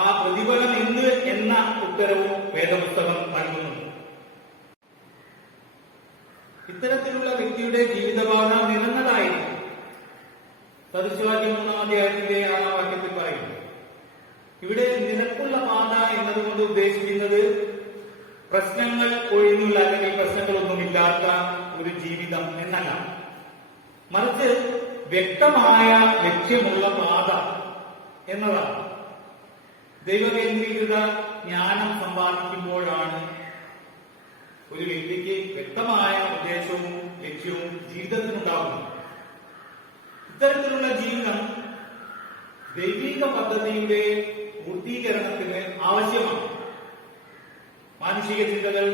ആ പ്രതിഫലം എന്ത് എന്ന ഉത്തരവും വേദപുസ്തകം നൽകുന്നു. ഇത്തരത്തിലുള്ള വ്യക്തിയുടെ ജീവിതപാത നിറഞ്ഞതായിരിക്കും. സദൃശവാക്യം 3-ാം അധ്യായത്തിന്റെ 6-ാം വാക്യത്തിൽ പറയുന്നു. ഇവിടെ നിരക്കുള്ള പാത എന്നതുകൊണ്ട് ഉദ്ദേശിക്കുന്നത് പ്രശ്നങ്ങൾ ഒഴിഞ്ഞുള്ള, അല്ലെങ്കിൽ പ്രശ്നങ്ങളൊന്നുമില്ലാത്ത ഒരു ജീവിതം എന്നല്ല, മറിച്ച് വ്യക്തമായ ലക്ഷ്യമുള്ള പാത എന്നതാണ്. ദൈവകേന്ദ്രീകൃത ജ്ഞാനം സമ്പാദിക്കുമ്പോഴാണ് ഒരു വ്യക്തിക്ക് വ്യക്തമായ ഉദ്ദേശവും ലക്ഷ്യവും ജീവിതത്തിനുണ്ടാകുന്നത്. ഇത്തരത്തിലുള്ള ജീവിതം ദൈവിക പദ്ധതിയുടെ പൂർത്തീകരണത്തിന് ആവശ്യമാണ്. മാനുഷിക ചിന്തകൾ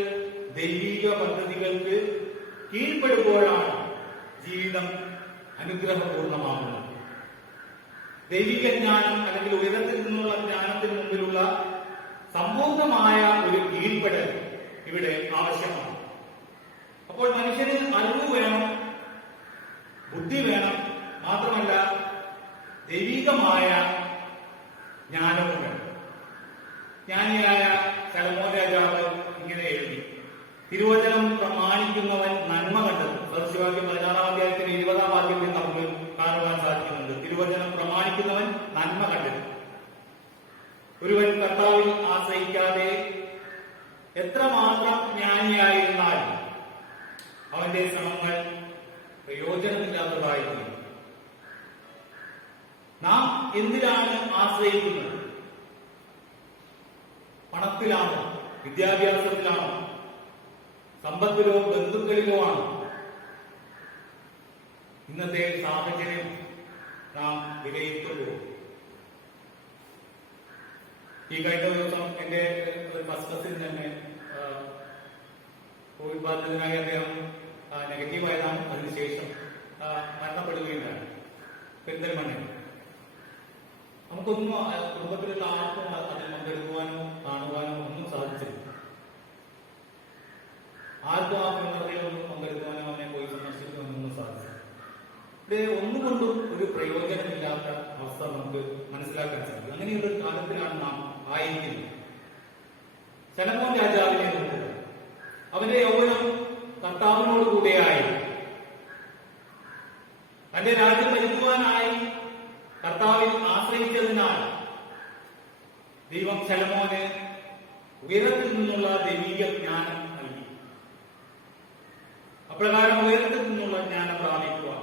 ദൈവിക പദ്ധതികൾക്ക് കീഴ്പ്പെടുമ്പോഴാണ് ജീവിതം അനുഗ്രഹപൂർണമാകുന്നത്. ദൈവിക ജ്ഞാനം, അല്ലെങ്കിൽ ഉയരത്തിൽ നിന്നുള്ള ജ്ഞാനത്തിന് മുമ്പിലുള്ള സമ്പൂർണമായ ഒരു കീഴ്പ്പെടൽ ഇവിടെ ആവശ്യമാണ്. അപ്പോൾ മനുഷ്യന് അറിവ് വേണം, ബുദ്ധി വേണം, മാത്രമല്ല ദൈവികമായ ജ്ഞാനവും വേണം. ജ്ഞാനിയായ ശലോമോൻ രാജാവ് ഇങ്ങനെ എഴുതി: തിരുവചനം പ്രമാണിക്കുന്നവൻ നന്മ കണ്ടത്. സദൃശവാക്യം 16-ാം അധ്യായത്തിന് 20-ാം വാക്യത്തിൽ നമുക്ക് കാണുവാൻ സാധിക്കുന്നുണ്ട്. തിരുവചനം പ്രമാണിക്കുന്നവൻ നന്മ കണ്ടത്. ഒരുവൻ കർത്താവിൽ ആശ്രയിക്കാതെ എത്രമാത്രം ജ്ഞാനിയായിരുന്നാൽ അവന്റെ ശ്രമങ്ങൾ പ്രയോജനമില്ലാത്തതായിരിക്കും. നാം എന്തിനാണ് ആശ്രയിക്കുന്നത്? പണത്തിലാണോ? വിദ്യാഭ്യാസത്തിലാണോ? സമ്പത്തിലോ ബന്ധുക്കളിലോ ആണ്? ഇന്നത്തെ സാഹചര്യം നാം വിലയിരുത്തുമ്പോൾ ഈ കഴിഞ്ഞ ദിവസം എന്റെ ഫസ്റ്റ് കസിൻ തന്നെ കോവിഡ് ബാധിതനായി അദ്ദേഹം നെഗറ്റീവായതാണ്. അതിനുശേഷം മരണപ്പെടുകയുണ്ടായി പെരിന്തൽമണ്ണയിൽ. നമുക്കൊന്നും കുടുംബത്തിലുള്ള ആർക്കും അതിൽ പങ്കെടുക്കുവാനോ കാണുവാനോ ഒന്നും സാധിച്ചില്ല. ആർക്കും ആ കുടുംബത്തിലൊന്നും പങ്കെടുക്കുവാനോ അവനെ പോയി സന്ദർശിക്കുവാനൊന്നും സാധിച്ചില്ല. ഇത് ഒന്നുകൊണ്ടും ഒരു പ്രയോജനമില്ലാത്ത അവസ്ഥ നമുക്ക് മനസ്സിലാക്കാൻ സാധിക്കും. അങ്ങനെയുള്ള ഒരു കാലത്തിലാണ് നാം ആയിരിക്കുന്നത്. ശലോമോൻ രാജാവിനെ നോക്കുക. അവന്റെ യൗവനം കർത്താവിനോട് കൂടെയായി. തന്റെ രാജ്യം ഭരിക്കുവാനായി കർത്താവിൽ ആശ്രയിച്ചതിനാൽ ദൈവം ശലോമോന് ഉയരത്തിൽ നിന്നുള്ള ദൈവിക ജ്ഞാനം നൽകി. അപ്രകാരം ഉയരത്തിൽ നിന്നുള്ള ജ്ഞാനം പ്രാപിക്കുവാൻ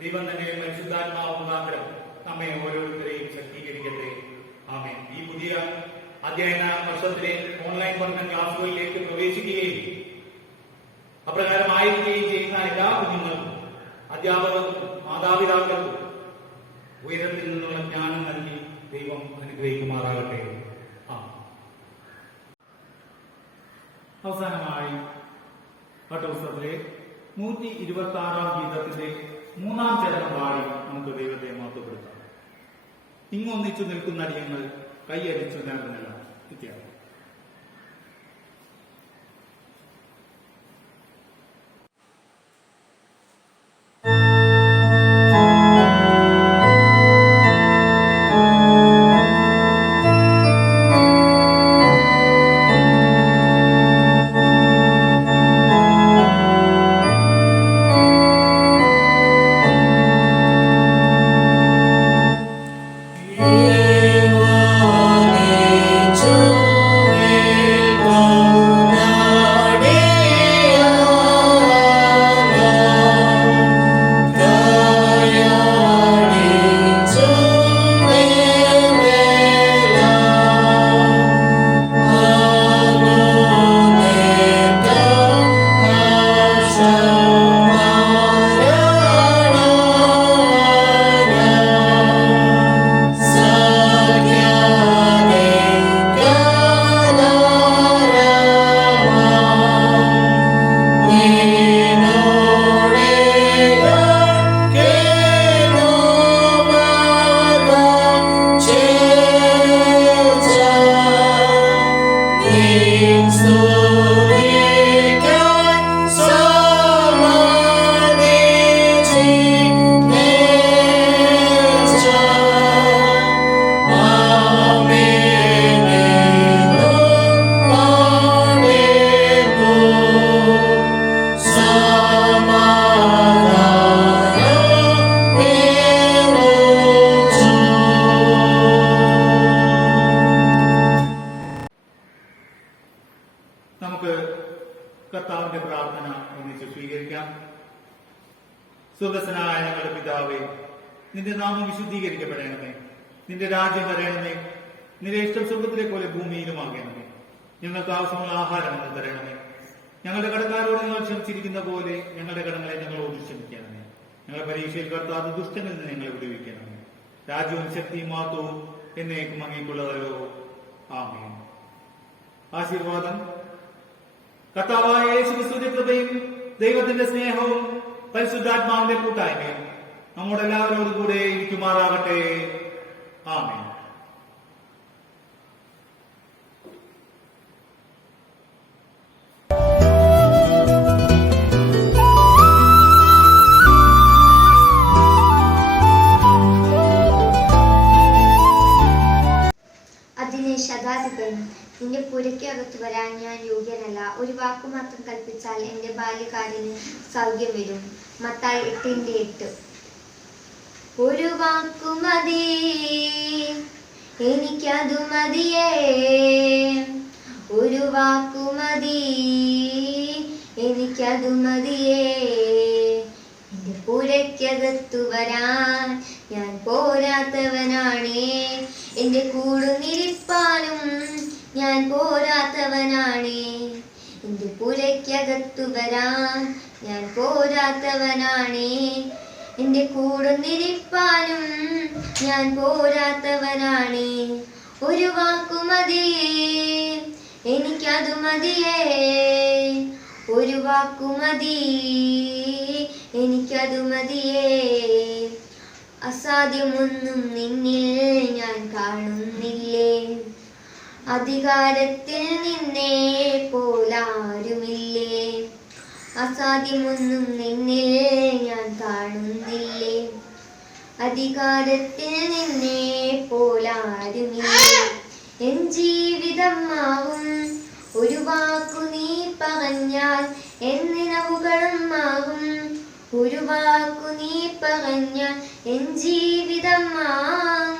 ദൈവം തന്നെ പരിശുദ്ധാത്മാവ് മുഖാന്തരം നമ്മെ ഓരോരുത്തരെയും ശക്തീകരിക്കട്ടെ. ആമേൻ. ഈ പുതിയ അധ്യയന വർഷത്തിലെ ഓൺലൈൻ പഠന ക്ലാസുകളിലേക്ക് പ്രവേശിക്കുകയും അപ്രകാരം ആയിരിക്കുകയും ചെയ്യുന്ന എല്ലാ കുഞ്ഞുങ്ങൾക്കും, അധ്യാപകർക്കും, മാതാപിതാക്കൾക്കും ഉയരത്തിൽ നിന്നുള്ള ജ്ഞാനം നൽകി ദൈവം അനുഗ്രഹിക്കുമാറാകട്ടെ. അവസാനമായി പാഠപുസ്തകത്തിലെ 126-ാം ഗീതത്തിന്റെ 3-ാം ചരണം പാടി നമുക്ക് ദൈവത്തെ മഹത്വപ്പെടുത്താം. ഇങ്ങൊന്നിച്ചു നിൽക്കുന്ന അടിയങ്ങൾ കൈയടിച്ചു നേർന്നല്ല ഇത്യാദി. നമുക്ക് കർത്താവിന്റെ പ്രാർത്ഥന ഒന്നിച്ച് സ്വീകരിക്കാം. സ്വർഗ്ഗസ്ഥനായ ഞങ്ങളുടെ പിതാവേ, നിന്റെ നാമം വിശുദ്ധീകരിക്കപ്പെടണമേ. നിന്റെ രാജ്യം വരണമേ. നിന്റെ ഇഷ്ടം സ്വർഗ്ഗത്തിലെ പോലെ ഭൂമിയിലുമാകണമേ. ഞങ്ങൾക്ക് ആവശ്യമുള്ള ആഹാരം ഞങ്ങൾ തരണമേ. ഞങ്ങളുടെ കടക്കാരോട് ഞങ്ങൾ ക്ഷമിച്ചിരിക്കുന്ന പോലെ ഞങ്ങളുടെ കടങ്ങളെ ഞങ്ങളോട് ക്ഷമിക്കണമേ. ഞങ്ങളെ പരീക്ഷയിൽ കർത്താവ് ദുഷ്ടനിൽ നിന്ന് ഞങ്ങളെ വിടുവിക്കണമേ. രാജ്യവും ശക്തിയും മഹത്വവും എന്നേക്കും അങ്ങേക്കുള്ളതല്ലോ. ആമേൻ. ആശീർവാദം. കർത്താവായ യേശുക്രിസ്തുവിന്റെ കൃപയും ദൈവത്തിന്റെ സ്നേഹവും പരിശുദ്ധാത്മാവിന്റെ കൂട്ടായ്മയും നമ്മുടെ എല്ലാവരോടും കൂടെ ഇരിക്കുമാറാകട്ടെ. ആമേൻ. അതിനെ ശതാധിപൻ നിന്റെ പൂരത്തിൽ പുരയ്ക്കകത്ത് വരാൻ ഞാൻ യോഗ്യനല്ല. ഒരു വാക്കു മാത്രം കൽപ്പിച്ചാൽ എൻ്റെ ബാല്യക്കാരന് സൗഖ്യം വരും. മത്തായി 8:8. ഒരു വാക്കു മതി, എനിക്കതു മതിയേ. ഒരു വാക്കു മതി, എനിക്കതു മതിയേ. എൻ്റെ പുരയ്ക്കകത്തു വരാൻ ഞാൻ പോരാത്തവനാണേ. എൻ്റെ കൂടുന്നിരിപ്പാനും ഞാൻ പോരാത്തവനാണേ. എൻ്റെ പുരയ്ക്കകത്തു വരാൻ ഞാൻ പോരാത്തവനാണേ. എൻ്റെ കൂടുന്നിരിപ്പാനും ഞാൻ പോരാത്തവനാണേ. ഒരു വാക്കു മതി, എനിക്കതു മതിയേ. ഒരു വാക്കു മതി, എനിക്കതു മതിയേ. അസാധ്യമൊന്നും നിന്നിൽ ഞാൻ കാണുന്നില്ലേ. അധികാരത്തിൽ നിന്നെ പോലാരുമില്ലേ. അസാധ്യമൊന്നും നിന്നിൽ ഞാൻ കാണുന്നില്ലേ. അധികാരത്തിൽ നിന്നെ പോലാരുമില്ലേ. എൻ ജീവിതമാവും ഒരു വാക്കു നീ പറഞ്ഞാൽ എൻ നിലവുകളും ആകും. ഒരു വാക്കു നീ പറഞ്ഞാൽ എൻ ജീവിതമാകും.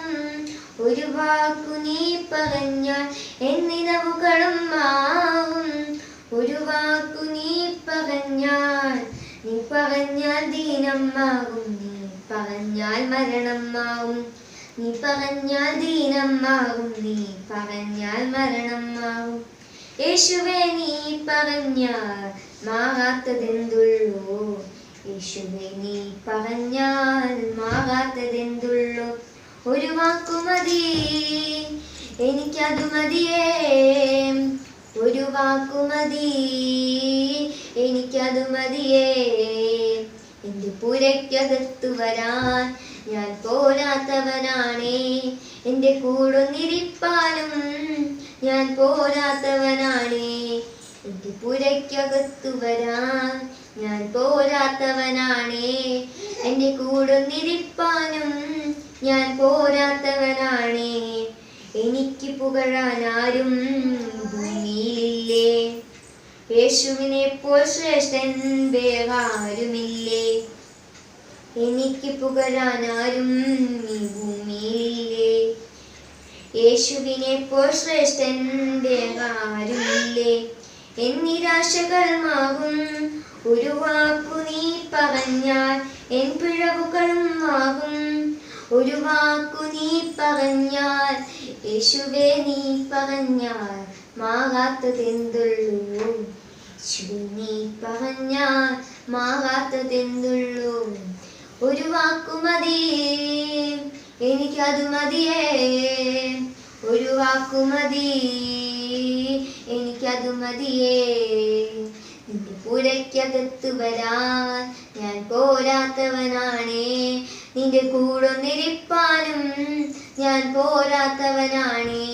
ഒരു വാക്കു നീ പറഞ്ഞാൽ എൻ നിലവുകളും ആകും. ഒരു വാക്കു നീ പറഞ്ഞാൽ ദീനമാകും. നീ പറഞ്ഞാൽ മരണമാകും. നീ പറഞ്ഞാൽ ദീനമാകും. നീ പറഞ്ഞാൽ മരണമാകും. യേശുവേ നീ പറഞ്ഞാൽ മാറാത്തതെന്തുള്ളൂ. യേശുവേ നീ പറഞ്ഞാൽ മാറാത്തതെന്തുള്ളൂ. ഒരു വാക്കു മതി, എനിക്കതു മതിയേ. ഒരു വാക്കു മതി, എനിക്കതു മതിയേ. എൻ്റെ പുരയ്ക്കകത്തു വരാൻ ഞാൻ പോരാത്തവനാണേ. എൻ്റെ കൂടുന്നിരിപ്പാനും ഞാൻ പോരാത്തവനാണേ. എൻ്റെ പുരയ്ക്കകത്തു വരാൻ ഞാൻ പോരാത്തവനാണേ. എൻ്റെ കൂടുന്നിരിപ്പാനും ഞാൻ പോരാത്തവനാണേ. എനിക്ക് പുകഴാൻ ആരും ഭൂമിയിലില്ലേ. യേശുവിനെ പോൽ ശ്രേഷ്ഠൻ വേറാരുമില്ലേ. എനിക്ക് പുകഴാൻ ആരും ഈ ഭൂമിയിലില്ലേ. യേശുവിനെ പോൽ ശ്രേഷ്ഠൻ വേറാരുമില്ലേ. എൻ നിരാശകൾ മാറും ഒരു വാക്കു നീ പറഞ്ഞാൽ. എൻ പിഴവുകളും മാറും ഒരു വാക്കു നീ പറഞ്ഞാൽ. യേശുവേ നീ പറഞ്ഞാൽ മാറാത്തതെന്തുള്ളൂ. യേശുവേ നീ പറഞ്ഞാൽ മാറാത്തതെന്തുള്ളൂ. ഒരു വാക്കു മതി, എനിക്കതു മതിയേ. ഒരു വാക്കു മതി, എനിക്കതു മതിയേ. നിന്റെ പുരയ്ക്കകത്തു വരാൻ ഞാൻ പോരാത്തവനാണേ. നിന്റെ കൂടൊന്നിരിപ്പാനും ഞാൻ പോരാത്തവനാണേ.